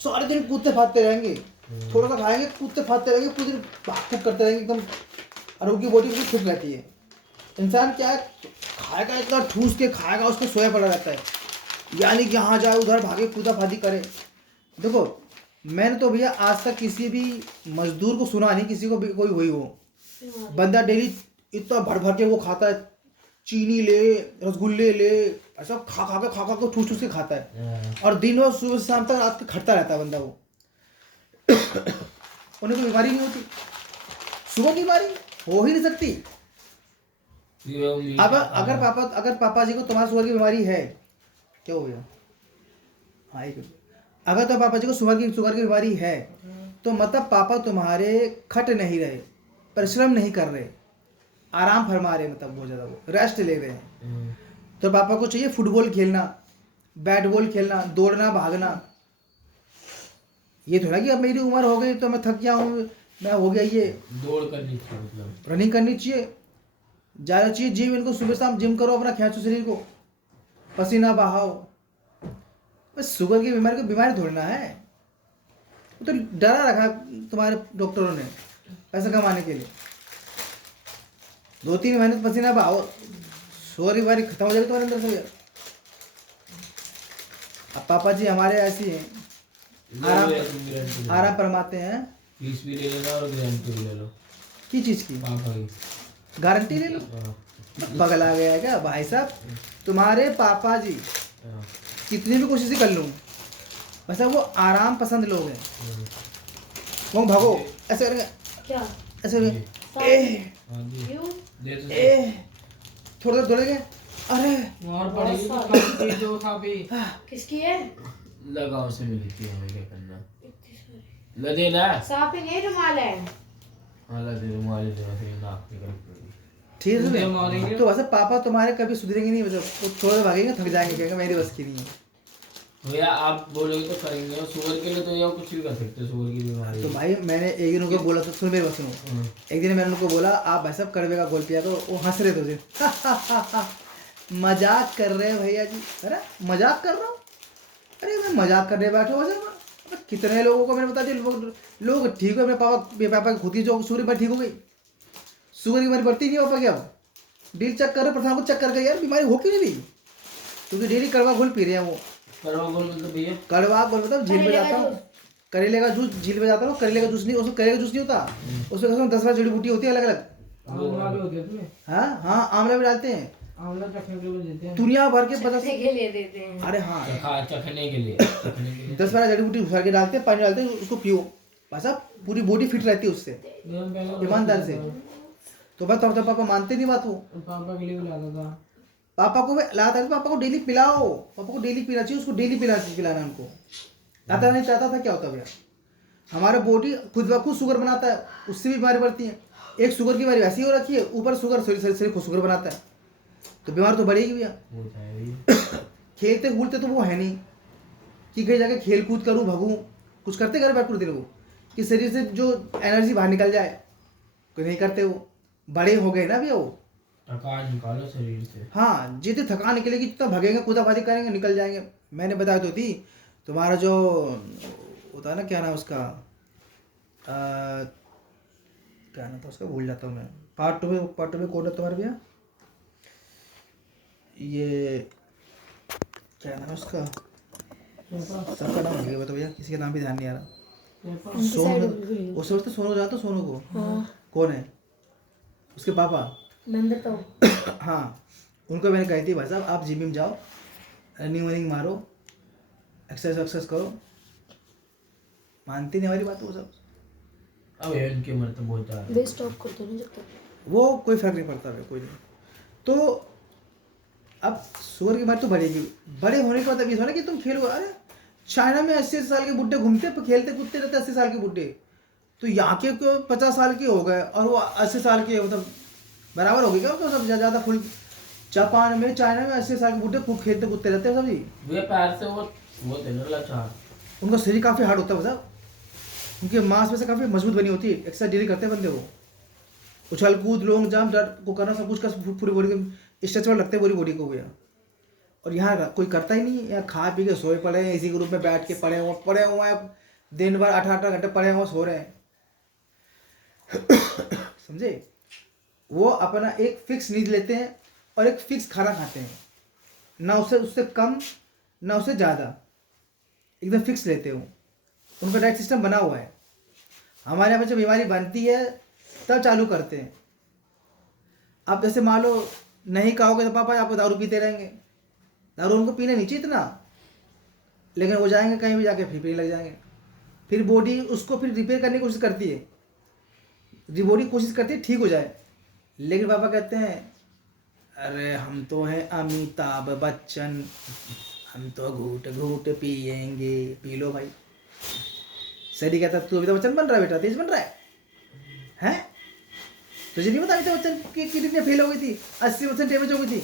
सारे दिन कूदते फादते रहेंगे, थोड़ा सा खाएंगे कूदते फादते रहेंगे, पूरे दिन भाग करते रहेंगे एकदम, और उनकी बॉडी बिल्कुल फिट रहती है। इंसान क्या है, खाएगा इतना ठूस के खाएगा, उसको सोया पड़ा रहता है, यानी कि यहाँ जाए उधर भागे कूदा फादी करे। देखो मैंने तो भैया आज तक किसी भी मजदूर को सुना नहीं, किसी को भी कोई हुई हो, बंदा डेली इतना भर भर के वो खाता है, चीनी ले रसगुल्ले ले, ऐसा खा के ठूस ठूस के खाता है, और दिन भर सुबह से शाम तक रात तक खटता रहता है बंदा वो। उन्हें कोई बीमारी नहीं होती, शुगर की बीमारी हो ही नहीं सकती। अब अगर पापा जी को तुम्हारे शुगर की बीमारी है, क्या हो गया? हाँ अगर तो पापा जी को शुगर की बीमारी है, तो मतलब पापा तुम्हारे खट नहीं रहे, परिश्रम नहीं कर रहे, आराम फरमा रहे, मतलब बहुत ज़्यादा वो रेस्ट ले रहे हैं। तो पापा को चाहिए फुटबॉल खेलना, बैट बॉल खेलना, दौड़ना भागना। ये थोड़ा कि अब मेरी उम्र हो गई तो मैं थक गया हूँ, मैं हो गया, ये दौड़ करनी चाहिए, मतलब रनिंग करनी चाहिए, जाना चाहिए जिम। इनको सुबह शाम जिम करो, अपना खींचो शरीर को, पसीना बहाओ। बस शुगर की बीमारी थोड़ी ना है, वो तो डरा रखा तुम्हारे डॉक्टरों ने पैसा कमाने के लिए। 2-3 महीने पसीना बहाओ, शुगर की बीमारी खत्म हो जाएगी तुम्हारे अंदर से। अब पापा जी हमारे ऐसी हैं, आराम फरमाते हैं। फीस भी ले लेना और गारंटी भी ले लो। किस चीज़ की पापा की गारंटी ले लो? पगला गया है क्या भाई साहब? तुम्हारे पापा जी कितनी भी कोशिश कर लूँ, वैसा वो आराम पसंद लोग हैं, वो भागो ऐसे करेंगे, क्या ऐसे करेंगे, क्यों थोड़ा दौड़ेंगे, अरे मार पड़ेगी तो खापी दो खापी किसकी है? लगाओ से मिलती है, हमें क्या करना, लदे ना साफ ही नहीं रुमाल है। हाँ लदे रुमाल दे, फिर नाक निकल पड़ेगी। ठीक है, तो वैसे पापा तुम्हारे कभी सुधरेंगे नहीं, मतलब वो थोड़ा भागेंगे थक जाएंगे, कहेंगे मेरी बस की नहीं है। भैया आप बोलोगे तो करेंगे, और शुगर के लिए तो या कुछ भी कर सकते हो, शुगर की बीमारी। तो भाई मैंने एक दिन उनको बोला, तो सुन मेरी बात सुनो, एक दिन मैंने उनको बोला आप भाई साहब कड़वे का घोल पिया करो, वो हंस रहे थे उस दिन। मजाक कर रहे हैं भैया जी, है ना, मजाक कर रहा हूँ? अरे मैं मजाक करने बैठा हो जाए, कितने लोगों को मैंने बता दिया, लोग ठीक हो, मेरे पापा की खुद की जो शुगर ठीक हो गई, शुगर की बीमारी बढ़ती नहीं पापा, क्या डील चेक कर रहे, प्रथम को चेक करके यार बीमारी हो क्यों नहीं रही, क्योंकि डेली कड़वा घोल पी रहे हैं वो। कड़वा घोल मतलब भैया, कड़वा घोल मतलब झील में जाता हूँ, करेले का जूस, झील में जाता हूँ, करेले का जूस नहीं, उसमें करेले का जूस नहीं होता, उसमें 10 जड़ी बूटी होती है अलग अलग। हाँ हाँ आंवला भी डालते हैं, आंवला चखने के लिए देते हैं। दुनिया भर के पता चखने के लिए देते हैं। अरे हाँ चखने के लिए 10-12 जड़ी बूटी घुसा के डालते हैं, पानी डालते हैं, उसको पियो, बस आप पूरी बॉडी फिट रहती है उससे, ईमानदार से। तो बस तब पापा मानते नहीं बात वो। पापा के लिए भी लाता था। पापा को लाता है, पापा को डेली पिलाओ, पापा को डेली पीना चाहिए, उसको डेली पिलाना उनको। लाता नहीं चाहता था क्या होता भैया, हमारा बॉडी खुद ब खुद शुगर बनाता है, उससे भी बीमारी बढ़ती है। एक शुगर की बीमारी वैसी हो रखी है, ऊपर शुगर शरीर को शुगर बनाता है, तो बीमार तो बढ़ेगी भैया। खेलते कूदते तो वो है नहीं कि कहीं जाके खेल कूद करूँ, भगूँ, कुछ करते घर बैठ पूरे दिन वो, कि शरीर से जो एनर्जी बाहर निकल जाए, कोई नहीं करते वो। बड़े हो गए ना भैया वो, थकान निकालो शरीर से। हाँ जितने थकान निकलेगी जितना भगेंगे कूदाफादी करेंगे निकल जाएंगे। मैंने बताया तो थी, तुम्हारा जो होता है ना, क्या नाम उसका, क्या नाम था उसका, भूल जाता हूँ मैं। पार्ट टू में कौन है तुम्हारे भैया, ये क्या नाम है उसका, सबका नाम भूल गया तो भैया, किसी का नाम भी ध्यान नहीं आ रहा। सोनू, वो सोचते सोनू जानते हो सोनू को? कौन है उसके पापा? नंदन तो हाँ, उनको मैंने कही थी भाई साहब आप जिम में जाओ, रनिंग मारो, एक्सरसाइज करो, मानती नहीं हमारी बात वो सब। अब ये इनकी उम्र तो बहुत ज़्यादा है। वे स्टॉप कर दो ना जब तक। वो कोई फर्क नहीं पड़ता है, कोई नहीं। तो अब शुगर की बीमारी तो बढ़ेगी, बड़े होने के बाद अब ये थोड़ा कि तुम खेलो। अरे चाइना में 80 साल के बुढ़े घूमते खेलते कूदते रहते, 80 साल के बुढ़े, तो यहाँ के 50 साल के हो गए और वो 80 साल के, मतलब बराबर हो गए क्या तो सब ज़्यादा फुल। जापान में, चाइना में 80 साल के बुढ़े खूब खेलते कूदते रहते हैं सब जी। वे पैर से वो देने लगा। उनका शरीर काफ़ी हार्ड होता है साहब, उनके मांस में से काफ़ी मजबूत बनी होती है, एक्सरसाइज डेली करते हैं बंदे वो, उछल कूद लॉन्ग जंप को करना, सब कुछ का पूरी बॉडी के स्ट्रेचर लगते हैं पूरी बॉडी को भैया। और यहाँ कोई करता ही नहीं, यहाँ खा पी के सोए पड़े हैं, इसी ग्रुप में बैठ के पड़े हुए हैं, दिन भर 8-8 घंटे पड़े हुए सो रहे हैं। समझे, वो अपना एक फिक्स नींद लेते हैं और एक फिक्स खाना खाते हैं, ना उससे कम ना उससे ज़्यादा, एकदम फिक्स लेते हो। उनका डाइट सिस्टम बना हुआ है। हमारे यहाँ पे जब बीमारी बनती है तब चालू करते हैं। आप जैसे मान लो नहीं खाओगे तो पापा आप दारू पीते रहेंगे, दारू उनको पीने नहीं चाहिए इतना, लेकिन वो जाएंगे कहीं भी जाके फिर पीने लग जाएंगे। फिर बॉडी उसको फिर रिपेयर करने की कोशिश करती है, बॉडी कोशिश करती है ठीक हो जाए, लेकिन पापा कहते हैं अरे हम तो हैं अमिताभ बच्चन, हम तो घूट घूट पिएंगे। पी लो भाई। सही कहता तू अमिताभ बच्चन बन रहा है बेटा, तेज बन रहा है हैं? तुझे नहीं पता अमिताभ बच्चन की किडनी फेल हो गई थी, 80% डैमेज हो गई थी?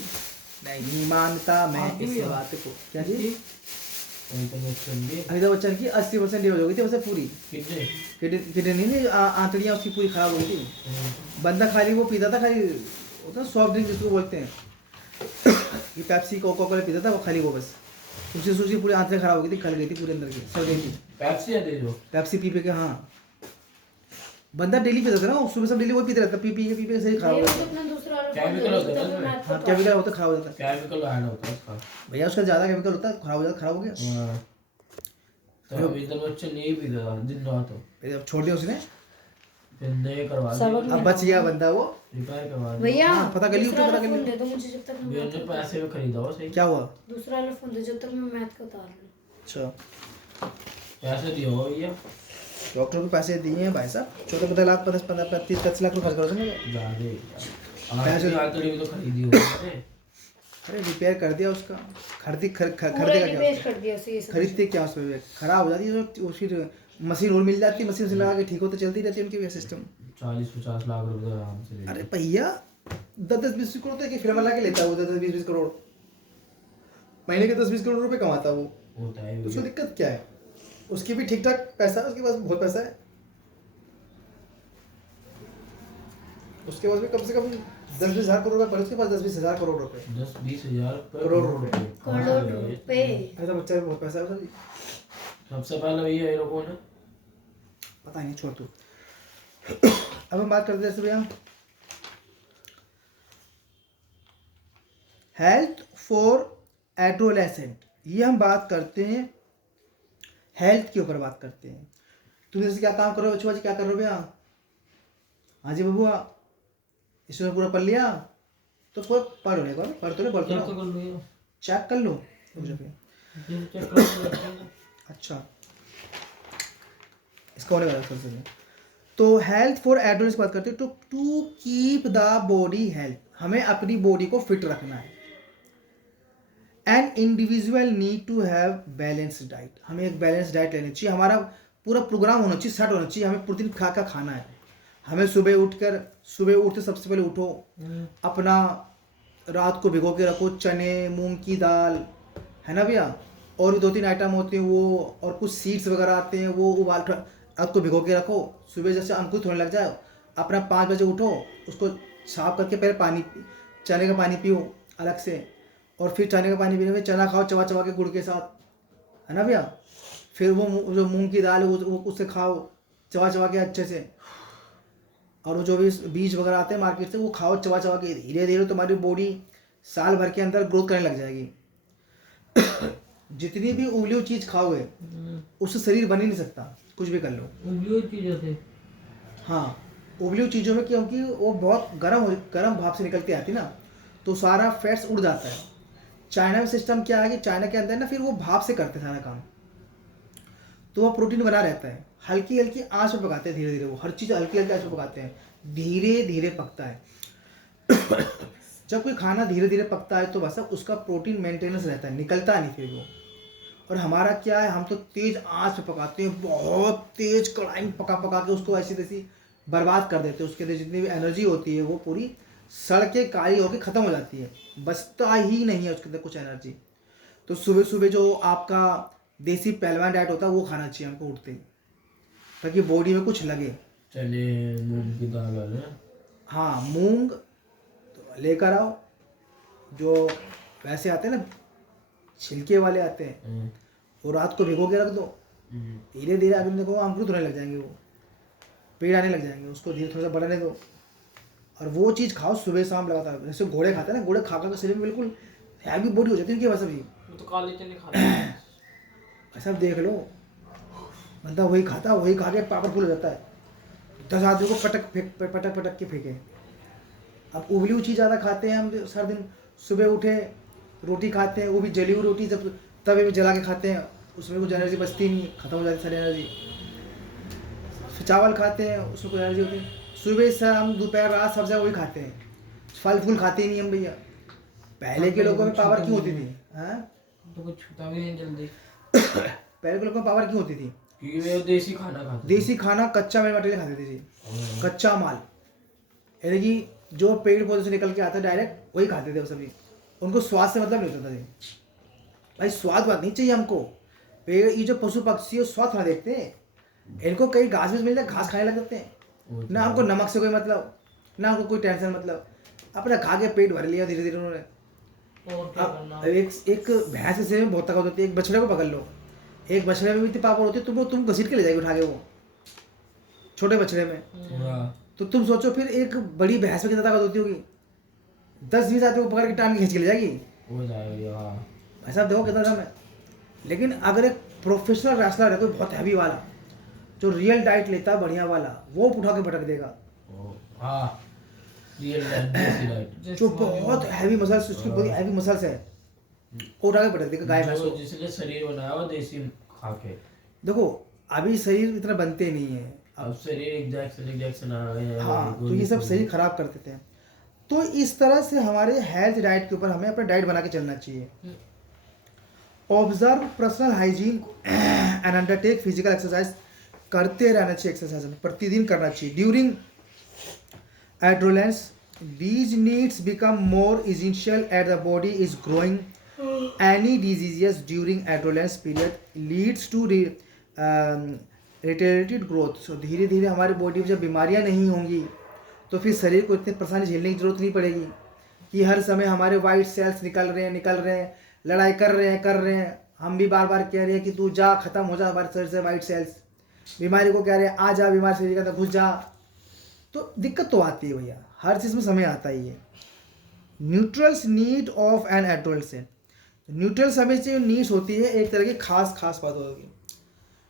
नहीं मानता मैं इस बात को। क्या जी? अमिताभ बच्चन की 80% डैमेज हो गई थी वैसे पूरी किडनी नहीं, आंतड़ियाँ उसकी पूरी खराब हो गई थी। बंदा खाली वो पीता था, खाली होता सॉफ्ट ड्रिंक जिसको बोलते हैं, ये पेप्सी कोका कोला पीता था वो, खाली वो बस, उससे सोचिए पूरी आंतें खराब हो गई थी, खल गई थी पूरे अंदर की, सड़ गई थी। पेप्सी पी के, हाँ बंदा डेली पीता था ना, सुबह सब डेली वो पीते रहता, पी के शरीर खराब हो ये जाता। अपना दूसरा वाला केमिकल होता है ना, हाँ केमिकल होता खराब हो जाता केमिकल ऐड होता है उसका भैया, उसका ज़्यादा केमिकल होता है, खराब हो जाता, खराब हो गया। तो अमिताभ बच्चन नहीं पीता दिन रात हो, फिर अब छोड़ दिया उसने, फिर नए करवा सबक दिया, अब बच गया बंदा वो। रिपेयर करवा दिया। भैया हाँ, पता कर लियो, दूसरा पता वाला कर फोन लियो। दे दो मुझे जब तक मैं मैंने पैसे में खरीदा हो सही। क्या हुआ? दूसरा वाला फोन दे जब तक मैं मैथ का उतार लूं। अच्छा, पैसे दिए हो भैया, डॉक्टर को पैसे दिए हैं भाई साहब, 14-15 लाख, 30 लाख रुपये खर्च करो उसने। पैसे आतड़ी भी तो खरीदी हो। अरे रिपेयर कर दिया उसका, खरीदे पूरा का क्या रिपेयर उसका? कर दिया उसे ये सब। खरीदते क्या उसमें, खराब हो जाती है तो फिर मशीन और मिल जाती है, मशीन से लगा के ठीक होते चलती रहती है उनकी सिस्टम। 40-50 लाख रुपए तो आराम से ले अरे भैया 10-20 करोड़ तो एक फिल्म ला के लेता है वो, 10-20 करोड़ महीने के, 10-20 करोड़ रुपए कमाता है वो। होता है उसको दिक्कत क्या है? उसकी भी ठीक ठाक पैसा है, उसके पास बहुत पैसा है, उसके पास भी कम से कम 10-20 हज़ार करोड़ रुपए, उसके पास 10-20 हज़ार करोड़ रुपए, 10-20 हजार करोड़ रुपए। करोड़ रुपए। ऐसा बच्चा भी बहुत पैसा है उसका। सबसे पहले भैया हीरो कौन है? पता नहीं, छोड़ तू। अब हम बात करते हैं भैया हेल्थ फॉर एडोलेसेंट, ये हम बात करते हैं हेल्थ के ऊपर बात करते हैं। तुम जैसे क्या काम करो बच्चों, क्या कर रहे हो भैया? हाँ जी बबुआ, इसमें पूरा पढ़ लिया? तो पढ़ लो एक बार, पढ़ तो लो, चेक तो कर लो ये। चेक कर लो मुझे भी। ये चेक कर लो। अच्छा, इसका होने वाला है सबसे। तो हेल्थ फॉर एडल्ट्स बात करते हैं, तो to keep the body health, हमें अपनी बॉडी को फिट रखना है। An individual need to have balanced diet, हमें एक बैलेंस डाइट लेनी चाहिए। हमारा पूरा प्रोग्राम होना चाहिए, सेट होना चाहिए, हमें प्रोटीन खा खाना है। हमें सुबह उठते सबसे पहले उठो, अपना रात को भिगो के रखो चने, मूंग की दाल, है ना भैया, और भी 2-3 आइटम होते हैं वो, और कुछ सीड्स वगैरह आते हैं वो उबाल रात को भिगो के रखो। सुबह जैसे अंकुरित होने लग जाए, अपना 5 बजे उठो, उसको साफ करके पहले चने का पानी पियो अलग से, और फिर चने का पानी पीने में चना खाओ चबा चबा के गुड़ के साथ, है ना भैया। फिर वो जो मूंग की दाल है वो उससे खाओ चबा चबा के अच्छे से, और वो जो भी बीज वगैरह आते हैं मार्केट से वो खाओ चबा चबा के। धीरे धीरे तुम्हारी बॉडी साल भर के अंदर ग्रोथ करने लग जाएगी। जितनी भी उबली हुई चीज़ खाओगे उससे शरीर बन ही नहीं सकता, कुछ भी कर लो। उबली हुई चीज़ों से? हाँ, उबली हुई चीज़ों में, क्योंकि वो बहुत गर्म भाप से निकलती आती ना, तो सारा फैट्स उड़ जाता है। चाइना में सिस्टम क्या है कि चाइना के अंदर ना फिर वो भाप से करते हैं सारा काम, तो वो प्रोटीन बना रहता है। हल्की हल्की आंच पे पकाते हैं, धीरे धीरे वो हर चीज़ हल्की हल्की आंच पे पकाते हैं, धीरे धीरे पकता है। जब कोई खाना धीरे धीरे पकता है तो बस उसका प्रोटीन मेंटेनेंस रहता है, निकलता नहीं फिर वो। और हमारा क्या है, हम तो तेज आंच पे पकाते हैं, बहुत तेज कढ़ाई में पका पका के उसको ऐसी तैसी बर्बाद कर देते हैं। उसके अंदर जितनी भी एनर्जी होती है वो पूरी सड़ के काली होकर ख़त्म हो जाती है, बचता ही नहीं है उसके अंदर कुछ एनर्जी। तो सुबह सुबह जो आपका देसी पहलवान डाइट होता है वो खाना चाहिए हमको उठते ही, ताकि बॉडी में कुछ लगे। चने मूंग की दाल वाले? हाँ, मूंग तो लेकर आओ, जो वैसे आते हैं ना छिलके वाले आते हैं, वो रात को भिगो के रख दो। धीरे धीरे आगे देखो अंकुरित होने लग जाएंगे, वो पेड़ आने लग जाएंगे, उसको धीरे थोड़ा सा बढ़ने दो। और वो चीज़ खाओ सुबह शाम लगातार, जैसे घोड़े खाते हैं ना, घोड़े खा खा शरीर में बिल्कुल हैवी बॉडी हो जाती है उनकी। वैसे भी वो तो काले चने खाते हैं। ऐसा देख लो, बंदा वही खाता है, वही खा के पावरफुल हो जाता है। 10 आदमी को पटक पटक के फेंके। अब उबली हुई चीज़ ज़्यादा खाते हैं हम, हर दिन सुबह उठे रोटी खाते हैं, वो भी जली हुई रोटी, जब तवे में जला के खाते हैं, उसमें कुछ एनर्जी बचती नहीं, खत्म हो जाती सारी एनर्जी। फिर चावल खाते हैं, उसमें कोई एनर्जी होती है। सुबह शाम दोपहर रात सब जगह वही खाते हैं, फल फूल खाते ही नहीं हम भैया। पहले के लोगों में पावर क्यों होती थी? हाँ, तो कुछ छूता भी नहीं जल्दी। पहले के लोगों में पावर क्यों होती थी? क्योंकि वे देसी खाना खाते। देसी खाना, कच्चा मटेरियल खाते थे जी, कच्चा माल, यानी कि जो पेड़ पौधे से निकल के आता है डायरेक्ट वही खाते थे वो सभी। उनको स्वाद से मतलब नहीं होता था जी। भाई स्वाद बात नहीं चाहिए हमको, पेड़ ये जो पशु पक्षी है स्वाद थोड़ा देखते हैं, इनको कहीं घास भी मिल जाए घास खाने लग जाते हैं। ना हमको नमक से कोई मतलब, ना हमको कोई टेंशन, मतलब अपना खा के पेट भर लिया धीरे धीरे उन्होंने। और क्या करना? अब एक भैंस के शरीर में बहुत ताकत होती है, एक बछड़े को पकड़ लो, एक बछड़े में भी इतनी पावर होती है, तुम घसीट के ले जाएगी उठा के वो छोटे बछड़े में। तो तुम सोचो फिर एक बड़ी भैंस में कितना ताकत होती होगी, 10-20 आदमी को पकड़ के टांग के खींच के ले जाएगी। हो जाएगा ऐसा देखो कितना दम है। लेकिन अगर एक प्रोफेशनल रेसलर है कोई बहुत हैवी वाला, जो रियल डाइट लेता है बढ़िया वाला, वो उठा के भटक देगा। हाँ, रियल डाइट जो बहुत हैवी मसल्स, उसकी बड़ी हैवी मसल्स है, वो उठा के भटक देगा गाय भैंस को। जिसके शरीर बनाया हुआ देसी खा के। देखो अभी शरीर इतना बनते नहीं है, अब शरीर एग्जैक्शन आ गए हैं। हाँ, तो ये सब शरीर खराब कर देते हैं। तो इस तरह से हमारे हेल्थ डाइट के ऊपर हमें अपना डाइट बना के चलना चाहिए। Observe personal hygiene and undertake physical exercise, करते रहना चाहिए, एक्सरसाइज प्रतिदिन करना चाहिए। During adolescence these needs become more essential at the body is growing. Any diseases during adolescence period leads to retarded growth. So धीरे धीरे हमारी बॉडी में जब बीमारियां नहीं होंगी तो फिर शरीर को इतनी परेशानी झेलने की जरूरत नहीं पड़ेगी कि हर समय हमारे वाइट सेल्स निकल रहे हैं, लड़ाई कर रहे हैं। हम भी बार बार कह रहे हैं कि तू जा, ख़त्म हो जा हमारे शरीर से वाइट सेल्स। बीमारी को कह रहे हैं आ जा, बीमारी शरीर के अंदर घुस जा। तो दिक्कत तो आती है भैया, हर चीज़ में समय आता ही है। Nutrients need of an adolescent, nutrients हमें जो नीड्स होती है एक तरह की खास बात होगी।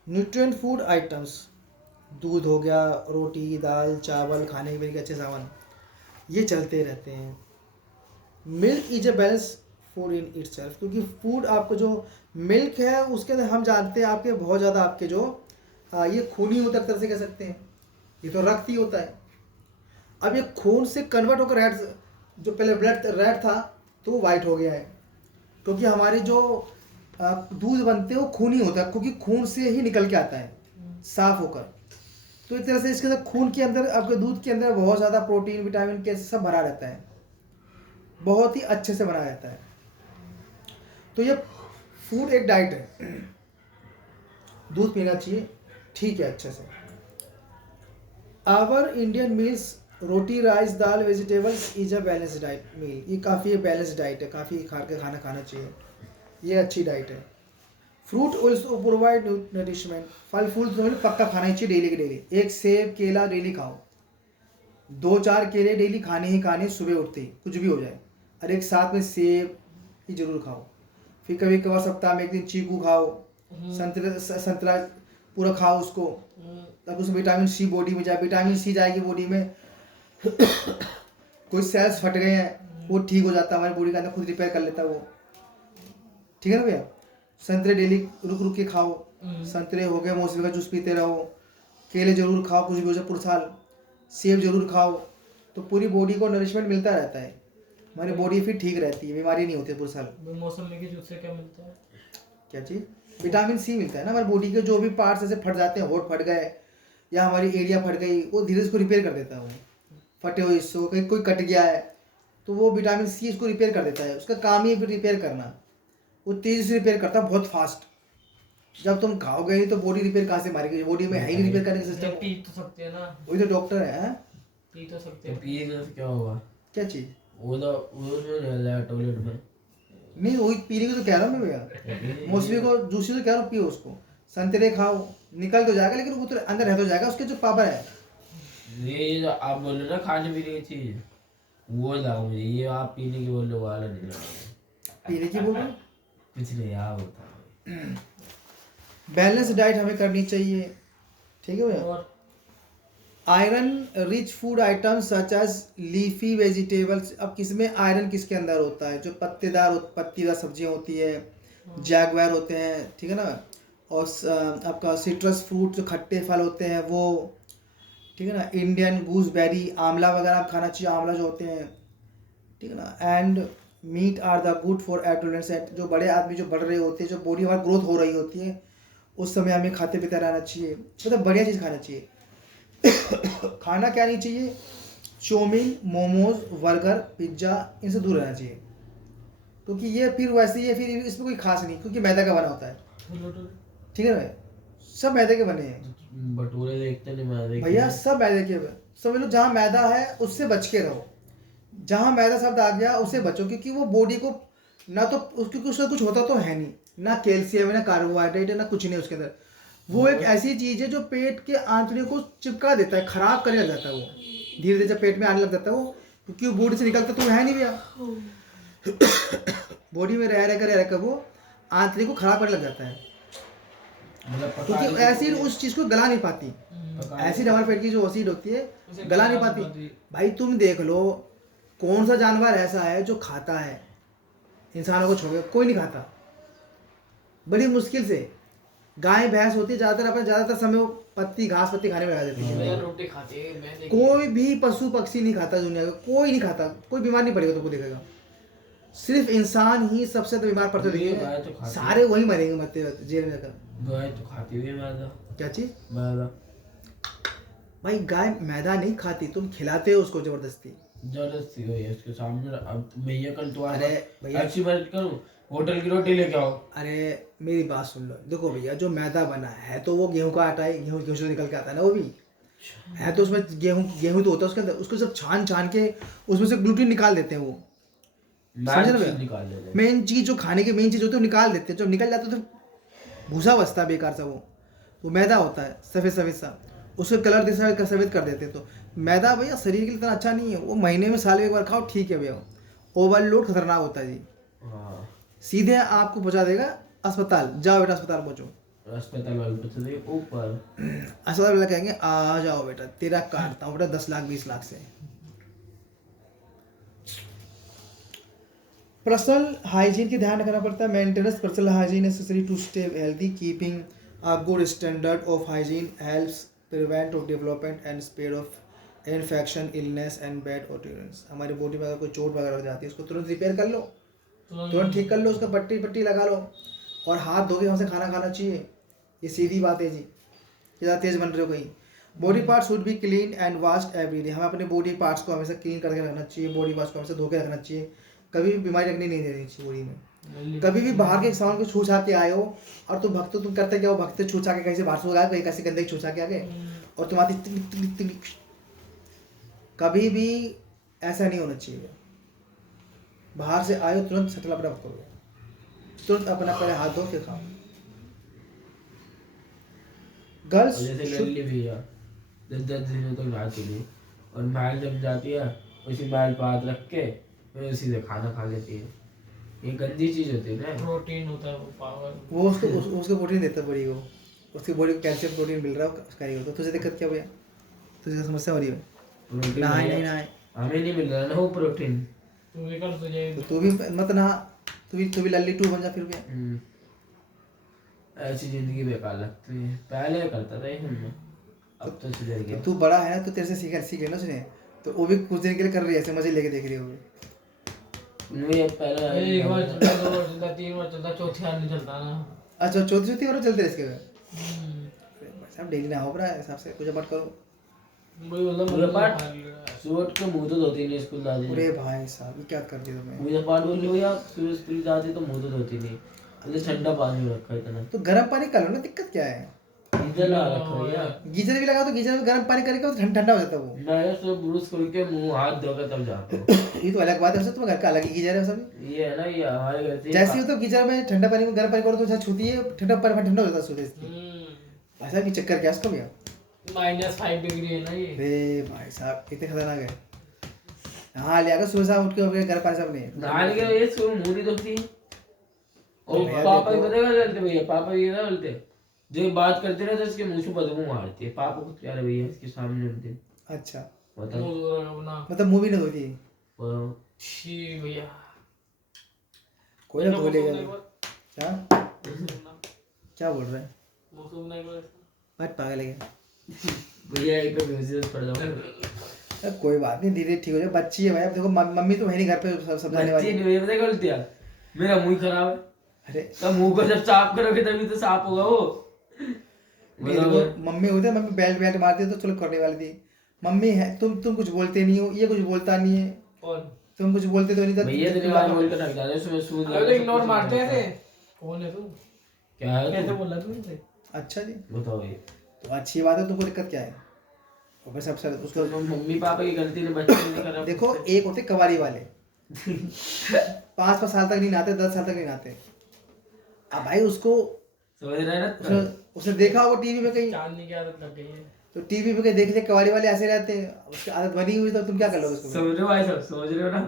न्यूट्रिएंट फूड आइटम्स, दूध हो गया, रोटी दाल चावल, खाने पीने के अच्छे सामान, ये चलते रहते हैं। Milk is a balance food in itself, क्योंकि फूड आपको जो मिल्क है उसके अंदर हम जानते हैं आपके बहुत ज़्यादा आपके जो ये खूनी होता है, एक तरह से कह सकते हैं, ये तो रक्त ही होता है। अब ये खून से कन्वर्ट होकर रेड, जो पहले ब्लड रेड था तो वो वाइट हो गया है, क्योंकि हमारे जो दूध बनते हैं वो खून ही होता है, क्योंकि खून से ही निकल के आता है साफ होकर। तो एक तरह से इसके अंदर खून के अंदर आपके दूध के अंदर बहुत ज़्यादा प्रोटीन विटामिन के सब भरा रहता है, बहुत ही अच्छे से बनाया जाता है। तो ये फूड एक डाइट है, दूध पीना चाहिए, ठीक है अच्छे से। Our Indian meals roti rice dal vegetables is a balance diet meal, ये काफ़ी बैलेंस डाइट है, काफ़ी खाना खाना चाहिए, ये अच्छी डाइट है। फ्रूट ऑल्सो प्रोवाइड नरिशमेंट, फल फूल तो पक्का खाना ही चाहिए डेली के डेली। एक सेब केला डेली खाओ, 2-4 केले डेली खाने ही खाने सुबह उठते ही, कुछ भी हो जाए, और एक साथ में सेब ही जरूर खाओ। फिर कभी कभार सप्ताह में एक दिन चीकू खाओ, संतरा पूरा खाओ उसको, तब उसमें विटामिन सी बॉडी में जाए, विटामिन सी जाएगी बॉडी में कोई सेल्स फट गए हैं वो ठीक हो जाता है, हमारी बॉडी के अंदर खुद रिपेयर कर लेता है वो, ठीक है ना भैया। संतरे डेली रुक रुक के खाओ, संतरे हो गए, मौसमी का जूस पीते रहो, केले जरूर खाओ, कुछ भी हो जाए पूरा साल, सेब जरूर खाओ, तो पूरी बॉडी को नरिशमेंट मिलता रहता है, हमारी बॉडी फिर ठीक रहती है, बीमारी नहीं होती पूरे साल। मौसमी के जूस से क्या मिलता है? क्या चीज़? विटामिन सी मिलता है ना, हमारी बॉडी के जो भी पार्ट्स ऐसे फट जाते हैं, होठ फट गए या हमारी एरिया फट गई, वो धीरे से उसको रिपेयर कर देता है, वो फटे हुए हिस्सों, कहीं कोई कट गया है तो वो विटामिन सी इसको रिपेयर कर देता है, उसका काम ही है रिपेयर करना, वो तेज़ी से रिपेयर करता है, बहुत फास्ट। जब तुम खाओगे नहीं तो बॉडी रिपेयर कहाँ से मारेगी, बॉडी में है ही रिपेयर करने का सिस्टम। पी तो सकते हैं ना, वही तो डॉक्टर है, पी तो सकते हैं। पिएगा तो क्या होगा? क्या चीज़? वो जो रहता है टॉयलेट में, नहीं वही पीने की तो कह रहा हूँ मैं भैया, मौसमी को जूसी तो कह रहा हूँ पियो उसको, संतरे खाओ, निकल तो जाएगा लेकिन वो तो अंदर रह तो जाएगा, उसके जो पावर है। ये जो आप बोल रहे हो ना खाने पीने की चीज, वो लगा मुझे, ये आप पीने की बोल रहे हो वाला नहीं लगा। पीने की बोल रहे हो? कुछ नहीं यार होता। बैलेंस डाइट हमें करनी चाहिए, ठीक है भैया। और iron rich food items such as leafy vegetables, अब किसमें आयरन किसके अंदर होता है, जो पत्तीदार सब्जियां होती है, जैगवार होते हैं, ठीक है ना, और आपका सिट्रस फ्रूट जो खट्टे फल होते हैं वो, ठीक है ना, इंडियन गूसबेरी, आंवला वगैरह आप खाना चाहिए, आंवला जो होते हैं, ठीक है ना। And meat are the good for adolescence, जो बड़े आदमी जो बढ़ रहे होते हैं, जो बॉडी हमारी ग्रोथ हो रही होती है, उस समय हमें खाते पीते रहना चाहिए, मतलब बढ़िया चीज़ खाना चाहिए। खाना क्या नहीं चाहिए, चाउमीन मोमोज बर्गर पिज्ज़ा, इनसे दूर रहना चाहिए, क्योंकि ये फिर वैसे ही है, फिर इसमें कोई खास नहीं, क्योंकि मैदा का बना होता है, ठीक है भाई, सब मैदे के बने हैं भटूरे देखते नहीं मैं भैया, सब मैदे के। समझ लो जहाँ मैदा है उससे बच के रहो, जहाँ मैदा शब्द आ गया उससे बचो, क्योंकि वो बॉडी को ना तो क्योंकि उसका कुछ होता तो है नहीं, ना कैल्शियम है ना कार्बोहाइड्रेट है ना कुछ नहीं उसके अंदर, वो एक ऐसी चीज़ है जो पेट के आंतड़ियों को चिपका देता है, खराब करने लग जाता है, वो धीरे धीरे जब पेट में आने लग जाता है वो, क्योंकि वो बॉडी से निकलता तो है नहीं भैया, बॉडी में रह कर वो आंतड़ियों को खराब करने लग जाता है, क्योंकि एसिड उस चीज़ को गला नहीं पाती, एसिड हमारे पेट की जो एसिड होती है गला नहीं पाती। भाई तुम देख लो कौन सा जानवर ऐसा है जो खाता है, इंसानों को छोड़, कोई नहीं खाता, बड़ी मुश्किल से। गाय भैंस होती है ज़्यादातर, अपना ज़्यादातर समय वो पत्ती घास पत्ती खाने में लगा देती है, रोटी खाते हैं, कोई भी पशु पक्षी नहीं खाता दुनिया का, कोई नहीं खाता, कोई बीमार नहीं पड़ेगा तुमको देखेगा, सिर्फ इंसान ही सबसे ज़्यादा बीमार पड़ते दिखेगा, सारे वही मरेंगे मरते रहते जेल में जाकर। गाय तो खाती हुई मैदा, क्या चीज़? मैदा। भाई गाय मैदा नहीं खाती, तुम खिलाते हो उसको जबरदस्ती हुई है उसके सामने। अब भैया कल तो अरे भैया अच्छी बात करूँ, होटल की रोटी लेके आओ। अरे मेरी बात सुन लो, देखो भैया जो मैदा बना है तो वो गेहूं का आटा है, गेहूं से निकल के आता है ना, वो भी है तो उसमें गेहूं तो होता है उसके अंदर, उसको सब छान के उसमें से ग्लूटीन निकाल देते हैं, वो समझ रहे हो निकाल देते हैं। मेन चीज़ जो खाने की मेन चीज़ होती है वो निकाल देते हैं, जब निकल जाता है तो भूसा बचता है बेकार सा, वो मैदा होता है सफ़ेद सफ़ेद सा, उसको कलर दे सफ़ेद कर देते हैं। तो मैदा भैया शरीर के लिए इतना अच्छा नहीं है, वो महीने में साल में एक बार खाओ ठीक है भैया, ओवरलोड खतरनाक होता है जी, हाँ, सीधे आपको पहुंचा देगा अस्पताल, जाओ बेटा अस्पताल पहुंचो, अस्पताल वाले बच्चे थे ऊपर, अस्पताल वाले कहेंगे आ जाओ बेटा तेरा काटता हूँ बेटा 10 लाख 20 लाख से। पर्सनल हाइजीन की ध्यान रखना पड़ता है. Maintenance personal hygiene necessary to stay healthy. Keeping a good standard of hygiene helps prevent of development and spread of infection illness and bad odours. हमारी बॉडी में अगर कोई चोट वगैरह हो जाती है उसको तुरंत रिपेयर कर लो, तुरंत ठीक कर लो, उसका पट्टी पट्टी लगा लो और हाथ धो के वहाँ से खाना खाना चाहिए. ये सीधी बात है जी. ज़्यादा तेज़ बन रहे हो कहीं. Body part should be clean and washed everyday. हमें अपने बॉडी पार्ट्स को हमेशा क्लीन करके रखना चाहिए. बॉडी पार्ट्स को हमेशा धो के रखना चाहिए. कभी भी बीमारी लगने नहीं देनी चाहिए बॉडी में. कभी भी बाहर के सामान को छू छा के आए हो और तुम भक्त तुम करते क्या हो, भक्त छू छा के कहीं से बाहर से गए, कहीं कैसे गंदे छू छा के आ गए और तुम आती कभी भी ऐसा नहीं होना चाहिए. बाहर से आए हो तुरंत सटला पटा करो, तुरंत अपना पहले हाथ धो फिर खाओ. गर्ल्स जैसे लल्ली भी है 10 दिनों तक नहाती नहीं और मैल जम जाती है, उसी मैल पर हाथ रख के फिर उसी से खाना खा लेती है. ये गंदी चीज होती है ना. प्रोटीन होता है वो पावर. वो उसको प्रोटीन देता है बॉडी को, उसकी बॉडी को कैल्शियम प्रोटीन मिल रहा है उसका ही होता है. तुझे दिक्कत क्या भैया, तुझे समस्या हो रही है? प्रोटीन नहाए नहीं नहाए हमें नहीं मिल रहा ना वो प्रोटीन. तू भी कर तुझे तो तू भी मत नहा, तू भी लल्ली टू बन जा फिर भी. ऐसी जिंदगी बेकार लगती है. पहले करता था ये मैं, अब तो सुधर गया. तू बड़ा है ना, तो तेरे से सीख लेना उसने. तो वो भी कुछ दिन के लिए कर रही है ऐसे, मजे लेके देख रही है वो. मुझे पहले एक बार चलता, 2 बार चलता, 3 बार चलता, चौथी बार नहीं चलता ना. अच्छा चौथी और चलते रहे इसके साहब. डेली ना हो रहा है हिसाब से, कुछ मत करो. वही मतलब पूरा पाठ सूट के मुंह तो धोती नहीं स्कूल जाती. अरे भाई साहब ये क्या कर दिया तुमने. मुझे पाठ बोल लो यार, सुबह स्कूल जाती तो मुंह तो धोती नहीं. अरे ठंडा पानी रखा है इतना. तो गर्म पानी कर लो ना, दिक्कत क्या है. गीजर लगा रखा है यार. गीजर भी लगा तो गीजर में गर्म पानी करके तो ठंडा हो जाता है वो. मैं तो ब्रूस करके मुंह हाथ धोकर तब जाता हूँ. ये तो अलग बात है, उससे तुम्हारे घर का अलग ही गीजर है सब. ये है ना, ये हमारे घर से जैसे ही तो गीजर में ठंडा पानी में गर्म पानी करो तो ऐसा छूती है, ठंडा पानी ठंडा हो जाता है सूरज से. भाई साहब ये चक्कर क्या है इसको भैया. -5 डिग्री है ना ये. अरे भाई साहब इतने खतरनाक है. हाँ लिया कर सुबह शाम उठ के गर्म पानी सब नहीं. नहाने के लिए सुबह मुंह नहीं धोती. और भैया पापा भी देखो- पता क्या करते भैया, पापा भी ना बोलते जो बात करते रहे तो इसके मुंह से बदबू मारती है. पापा को प्यारे भैया इसके सामने उनके अच्छा बताओ. अपना मतलब मुंह भी नहीं धोती. छी भैया. कोई ना धो लेगा. क्या क्या बोल रहा है. मौसम नहीं बोल. बात पागल है क्या? भैया एक तो म्यूजिक पड़ जाऊंगा. कोई बात नहीं, धीरे ठीक हो जाए. बच्ची है भाई. अब देखो मम्मी तो है नहीं घर पे समझाने बच्ची वाली. नहीं भैया, पता क्या बोलती है, मेरा मुंह खराब है. अरे तो मुंह को जब साफ करोगे तभी तो साफ होगा वो. ये देखो मम्मी होते हैं, मम्मी बेल्ट बेल्ट मारती है तो चलो करने वाली थी. मम्मी है, तुम कुछ बोलते नहीं हो, ये कुछ बोलता नहीं है. और तुम कुछ बोलते तो नहीं था. भैया तेरे बारे बोल कर रख जाते सुबह सूद अरे इग्नोर मारते हैं ऐसे. कौन है तू? क्या है कैसे तू? बोला तू इनसे? अच्छा जी, बताओ ये. तो अच्छी बात है. तुमको दिक्कत क्या है. और बस अब सर उसको तो मम्मी पापा की गलती ने बच्चे नहीं करा. देखो, एक होते कवारी वाले 5 साल तक नहीं नहाते, 10 साल तक नहीं नहाते. अब भाई उसको समझ रहे हैं ना. उसने देखा होगा टीवी में कहीं, चांदनी की आदत लग गई है. तो टीवी पे कहीं देख लिया कवारी वाले ऐसे रहते हैं, उसकी आदत बनी हुई तो तुम क्या कर लोगे उसको. समझ रहे हो भाई, सब समझ रहे हो ना.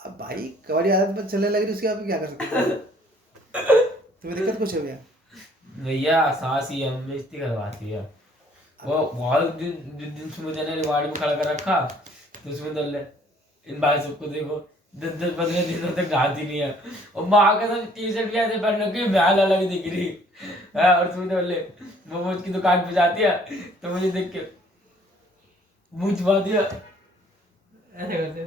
अब भाई कवारी आदत पर चलने लग रही, उसकी आप क्या कर सकते हो. तुम्हें दिक्कत कुछ है भैया. भैया सास ही हम बेइज्जती करवाती है. वो बहुत दिन से मुझे ना रिवार्ड में खड़ा कर रखा, तो उसमें दल इन भाई सबको देखो 10-15 दिनों तक नहाती नहीं है. और माँ का तो टी शर्ट भी ऐसे पहन रखी, बैल अलग दिख रही है. और उसमें तो बोले मोमोज की दुकान पे जाती है तो मुझे देख के मुंह छुपा दिया. ऐसे करते.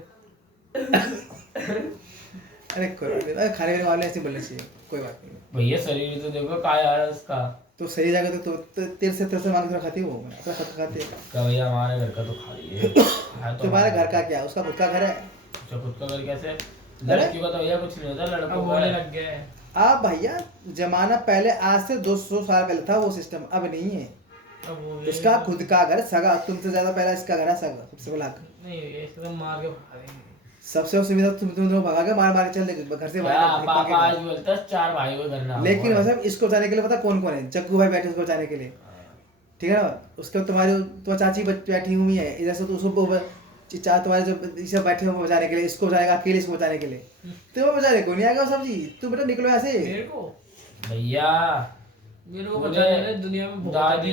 अरे कोई बात नहीं. अरे खाने पीने वाले ऐसे बोलना चाहिए, कोई बात नहीं. भैया शरीर तो देखो काय आ रहा है उसका. तो सही जगह तो तेरे से मांग थोड़ा खाती हो, अपना सब खाती है. क्या भैया हमारे घर का तो खा रही है. तुम्हारे घर का क्या, उसका खुद का घर है. अच्छा खुद का घर कैसे. लड़की का तो भैया कुछ नहीं होता, अब लड़कों का बोलने है. लग गया है. आप भैया जमाना पहले, आज से 200 साल पहले था वो सिस्टम, अब नहीं है. अब वो उसका खुद का घर सगा, तुमसे ज्यादा पहला इसका घर है सगा, सबसे बड़ा हक. नहीं ये इसको तो मार के भगा देंगे. सबसे सुविधा तुम दोनों भगा के मार के चल देंगे घर से क्या बाहर. पापा आज बोलता है 4 भाई को करना. लेकिन मतलब इसको बचाने के लिए पता कौन कौन है. जग्गू भाई बैठे उसको बचाने के लिए, ठीक है ना. उसके तुम्हारी चाची बैठी हुई है इधर से, तो उसको तुम्हारे जो सब बैठे हुए बचाने के लिए, इसको बचाएगा अकेले, इसको बचाने के लिए. तो बचाने को नहीं आएगा वो सब्जी. तू बेटा निकलो ऐसे. मेरे को भैया बचाने वाले दुनिया में बहुत दादी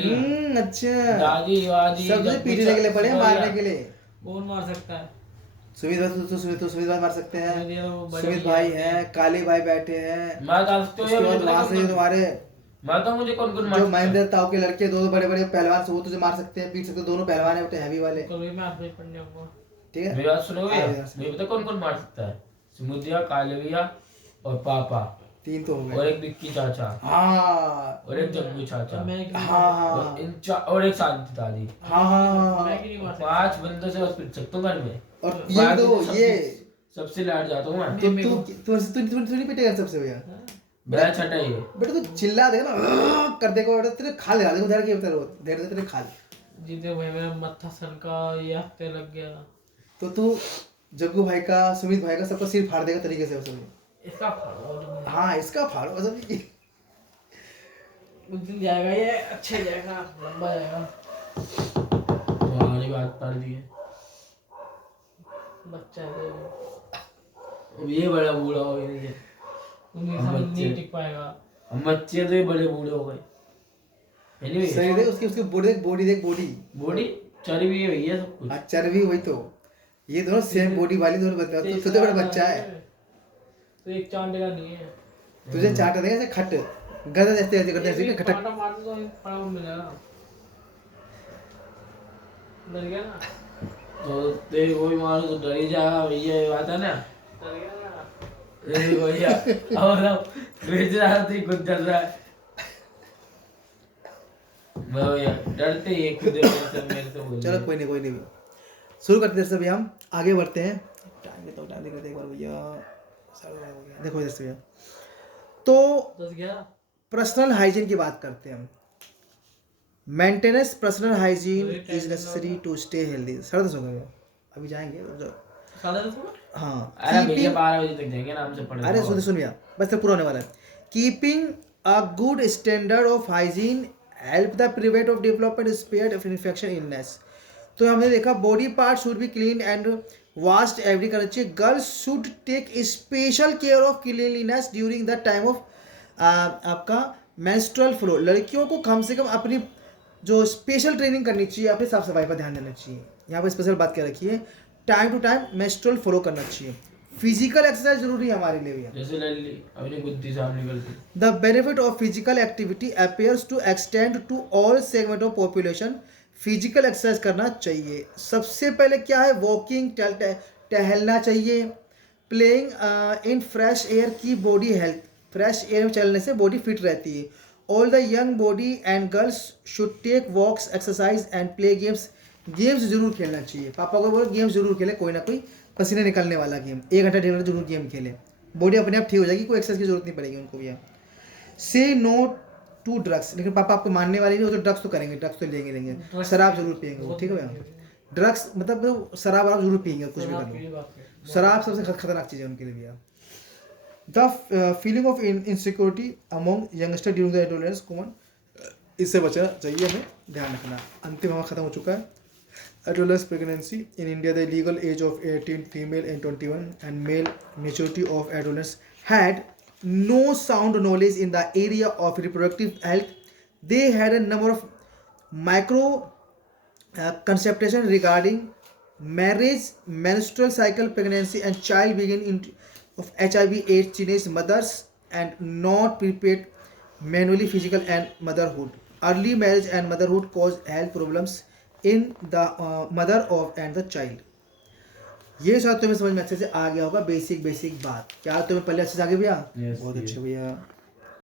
अच्छा. दादी वादी सब तुझे पीटने के लिए पड़े, मारने के लिए. कौन मार सकता है. सुमित भाई मार सकते हैं, मैं ये वो बड़े सुमित भैया भाई होते हैं, काले भाई बैठे हैं, मैं डालते उसके बाद वहां से तुम्हारे मैं तो मुझे कौन कौन मार जो सकता है? महेंद्र ताऊ के लड़के दो बड़े बड़े पहलवान से वो तुझे मार सकते हैं, पीट सकते हैं, दोनों पहलवान है बेटे हैवी वाले, कभी मैं हाथ में पड़ने को ठीक है। मेरी बात सुनोगे? हाँ, यार। मुझे पता कौन कौन मार सकता है? समुद्रिया, काले भैया और पापा, तीन तो हो और गए। एक विक्की चाचा, हाँ और एक जग्गू चाचा, मैं क्यों नहीं हाँ मारता? हाँ और एक शांति दादी। हाँ हाँ मैं क्यों नहीं मार सकता? 5 बंदों से बस पिट सकता हूँ घर में। और ये बाकी दो तो सबसे- ये सबसे लाड जाता हूँ मैं। तू नहीं पिटेगा सबसे भैया मेरा छठा ही है। बेटा, तू चिल्ला देगा ना कर देगा बेटा, तेरे खाल लगा देगा उधर के उधर देर तेरे खाल। जीते भाई मेरा मत्था सनका, ये हफ्ते लग गया। तो तू जग्गू भाई का, सुमित भाई का सबका सिर फाड़ देगा तरीके से उसमें। इसका फाड़ो। हाँ इसका फाड़ो मतलब उस दिन जाएगा ये, अच्छे जाएगा, लंबा जाएगा। तुम्हारी बात पड़ दी है। बच्चा है अब ये बड़ा बूढ़ा हो गया है। उन्हीं हम सामने बच्चे। नहीं टिक पाएगा। हम बच्चे तो ये बड़े बूढ़े हो गए। Anyway, सही देख उसकी उसकी बॉडी देख बॉडी। बॉडी चर्बी है भैया सब कुछ। हाँ चर्बी वही तो, ये दोनों सेम बॉडी वाली दोनों बता, तू तो बड़ा बच्चा है, तो एक चांटे का नहीं है। तुझे चाट देगा ऐसे खट गदा जैसे ऐसे करते हैं खटक। कांटा मार दो तो पड़ा हुआ मिलेगा। डर गया ना? तो तेरे कोई मारो तो डर ही जाएगा भैया, ये बात है ना। डर गया ना? अरे भैया और अब बेच रहा थी खुद डर रहा है। मैं भैया डरते ही खुद मेरे से बोल चलो कोई नहीं शुरू करते हैं सभी, हम आगे बढ़ते हैं। टाइम देखते एक बार भैया, 11:30 हो गया, देखो इधर से भैया। तो 10-11 पर्सनल हाइजीन की बात करते हैं हम। Maintenance personal hygiene is necessary to stay healthy. 10:30 हो गया, अभी जाएंगे तो। 10:30 में? हाँ अरे भैया कीपिंग, 12 बजे तक जाएंगे आराम से पढ़ेंगे। अरे सुन भैया बस तो पूरा होने वाला है। Keeping a good standard of hygiene help the prevent of development spare infection illness. तो हमने देखा body part should be clean and washed every करना चाहिए। Girls should take special care of cleanliness during the time of आपका menstrual flow. लड़कियों को कम से कम अपनी जो स्पेशल ट्रेनिंग करनी चाहिए, अपनी साफ सफाई पर ध्यान देना चाहिए। यहाँ पर स्पेशल बात क्या रखी है, time to time menstrual flow करना चाहिए। फिजिकल एक्सरसाइज जरूरी है हमारे लिए भैया। जैसे लल्ली अपनी बुद्धि साफ निकलती। The benefit of physical activity appears to extend to all segment of population. Physical exercise करना चाहिए। सबसे पहले क्या है, वॉकिंग टहलना चाहिए। प्लेइंग इन फ्रेश एयर की बॉडी हेल्थ, फ्रेश एयर में चलने से बॉडी फिट रहती है। All the young body and girls should take walks exercise and play games. Games जरूर खेलना चाहिए। पापा को बोलो गेम्स जरूर खेले, कोई ना कोई पसीने निकलने वाला गेम, 1 घंटा 1.5 घंटा जरूर गेम खेले, बॉडी अपने आप ठीक हो जाएगी, कोई एक्सरसाइज की जरूरत नहीं पड़ेगी उनको भैया। से नो टू ड्रग्स, लेकिन पापा आपको मानने वाले नहीं, वो तो ड्रग्स तो करेंगे, ड्रग्स तो लेंगे, शराब जरूर पियेंगे वो, ठीक है भैया। ड्रग्स मतलब शराब आप जरूर पियेंगे, कुछ भी कर लो, शराब सबसे खतरनाक चीज़ है उनके लिए भैया। The feeling of insecurity among youngster during the adolescence common, इससे बचना चाहिए, हमें ध्यान रखना। अंतिम हमारा खत्म हो चुका है। Adolescent pregnancy in India, the legal age of 18, female and 21, and male maturity of adolescents had no sound knowledge in the area of reproductive health. They had a number of micro conception regarding marriage, menstrual cycle, pregnancy, and child beginning of HIV/AIDS. Teenage mothers and not prepared manually physical and motherhood. Early marriage and motherhood cause health problems in the mother of and the child. ये शायद तुम्हें समझ में अच्छे से आ गया होगा, basic बात। क्या तुम्हें पहले अच्छे से आ गया भैया? Yes, बहुत yes. अच्छे भैया।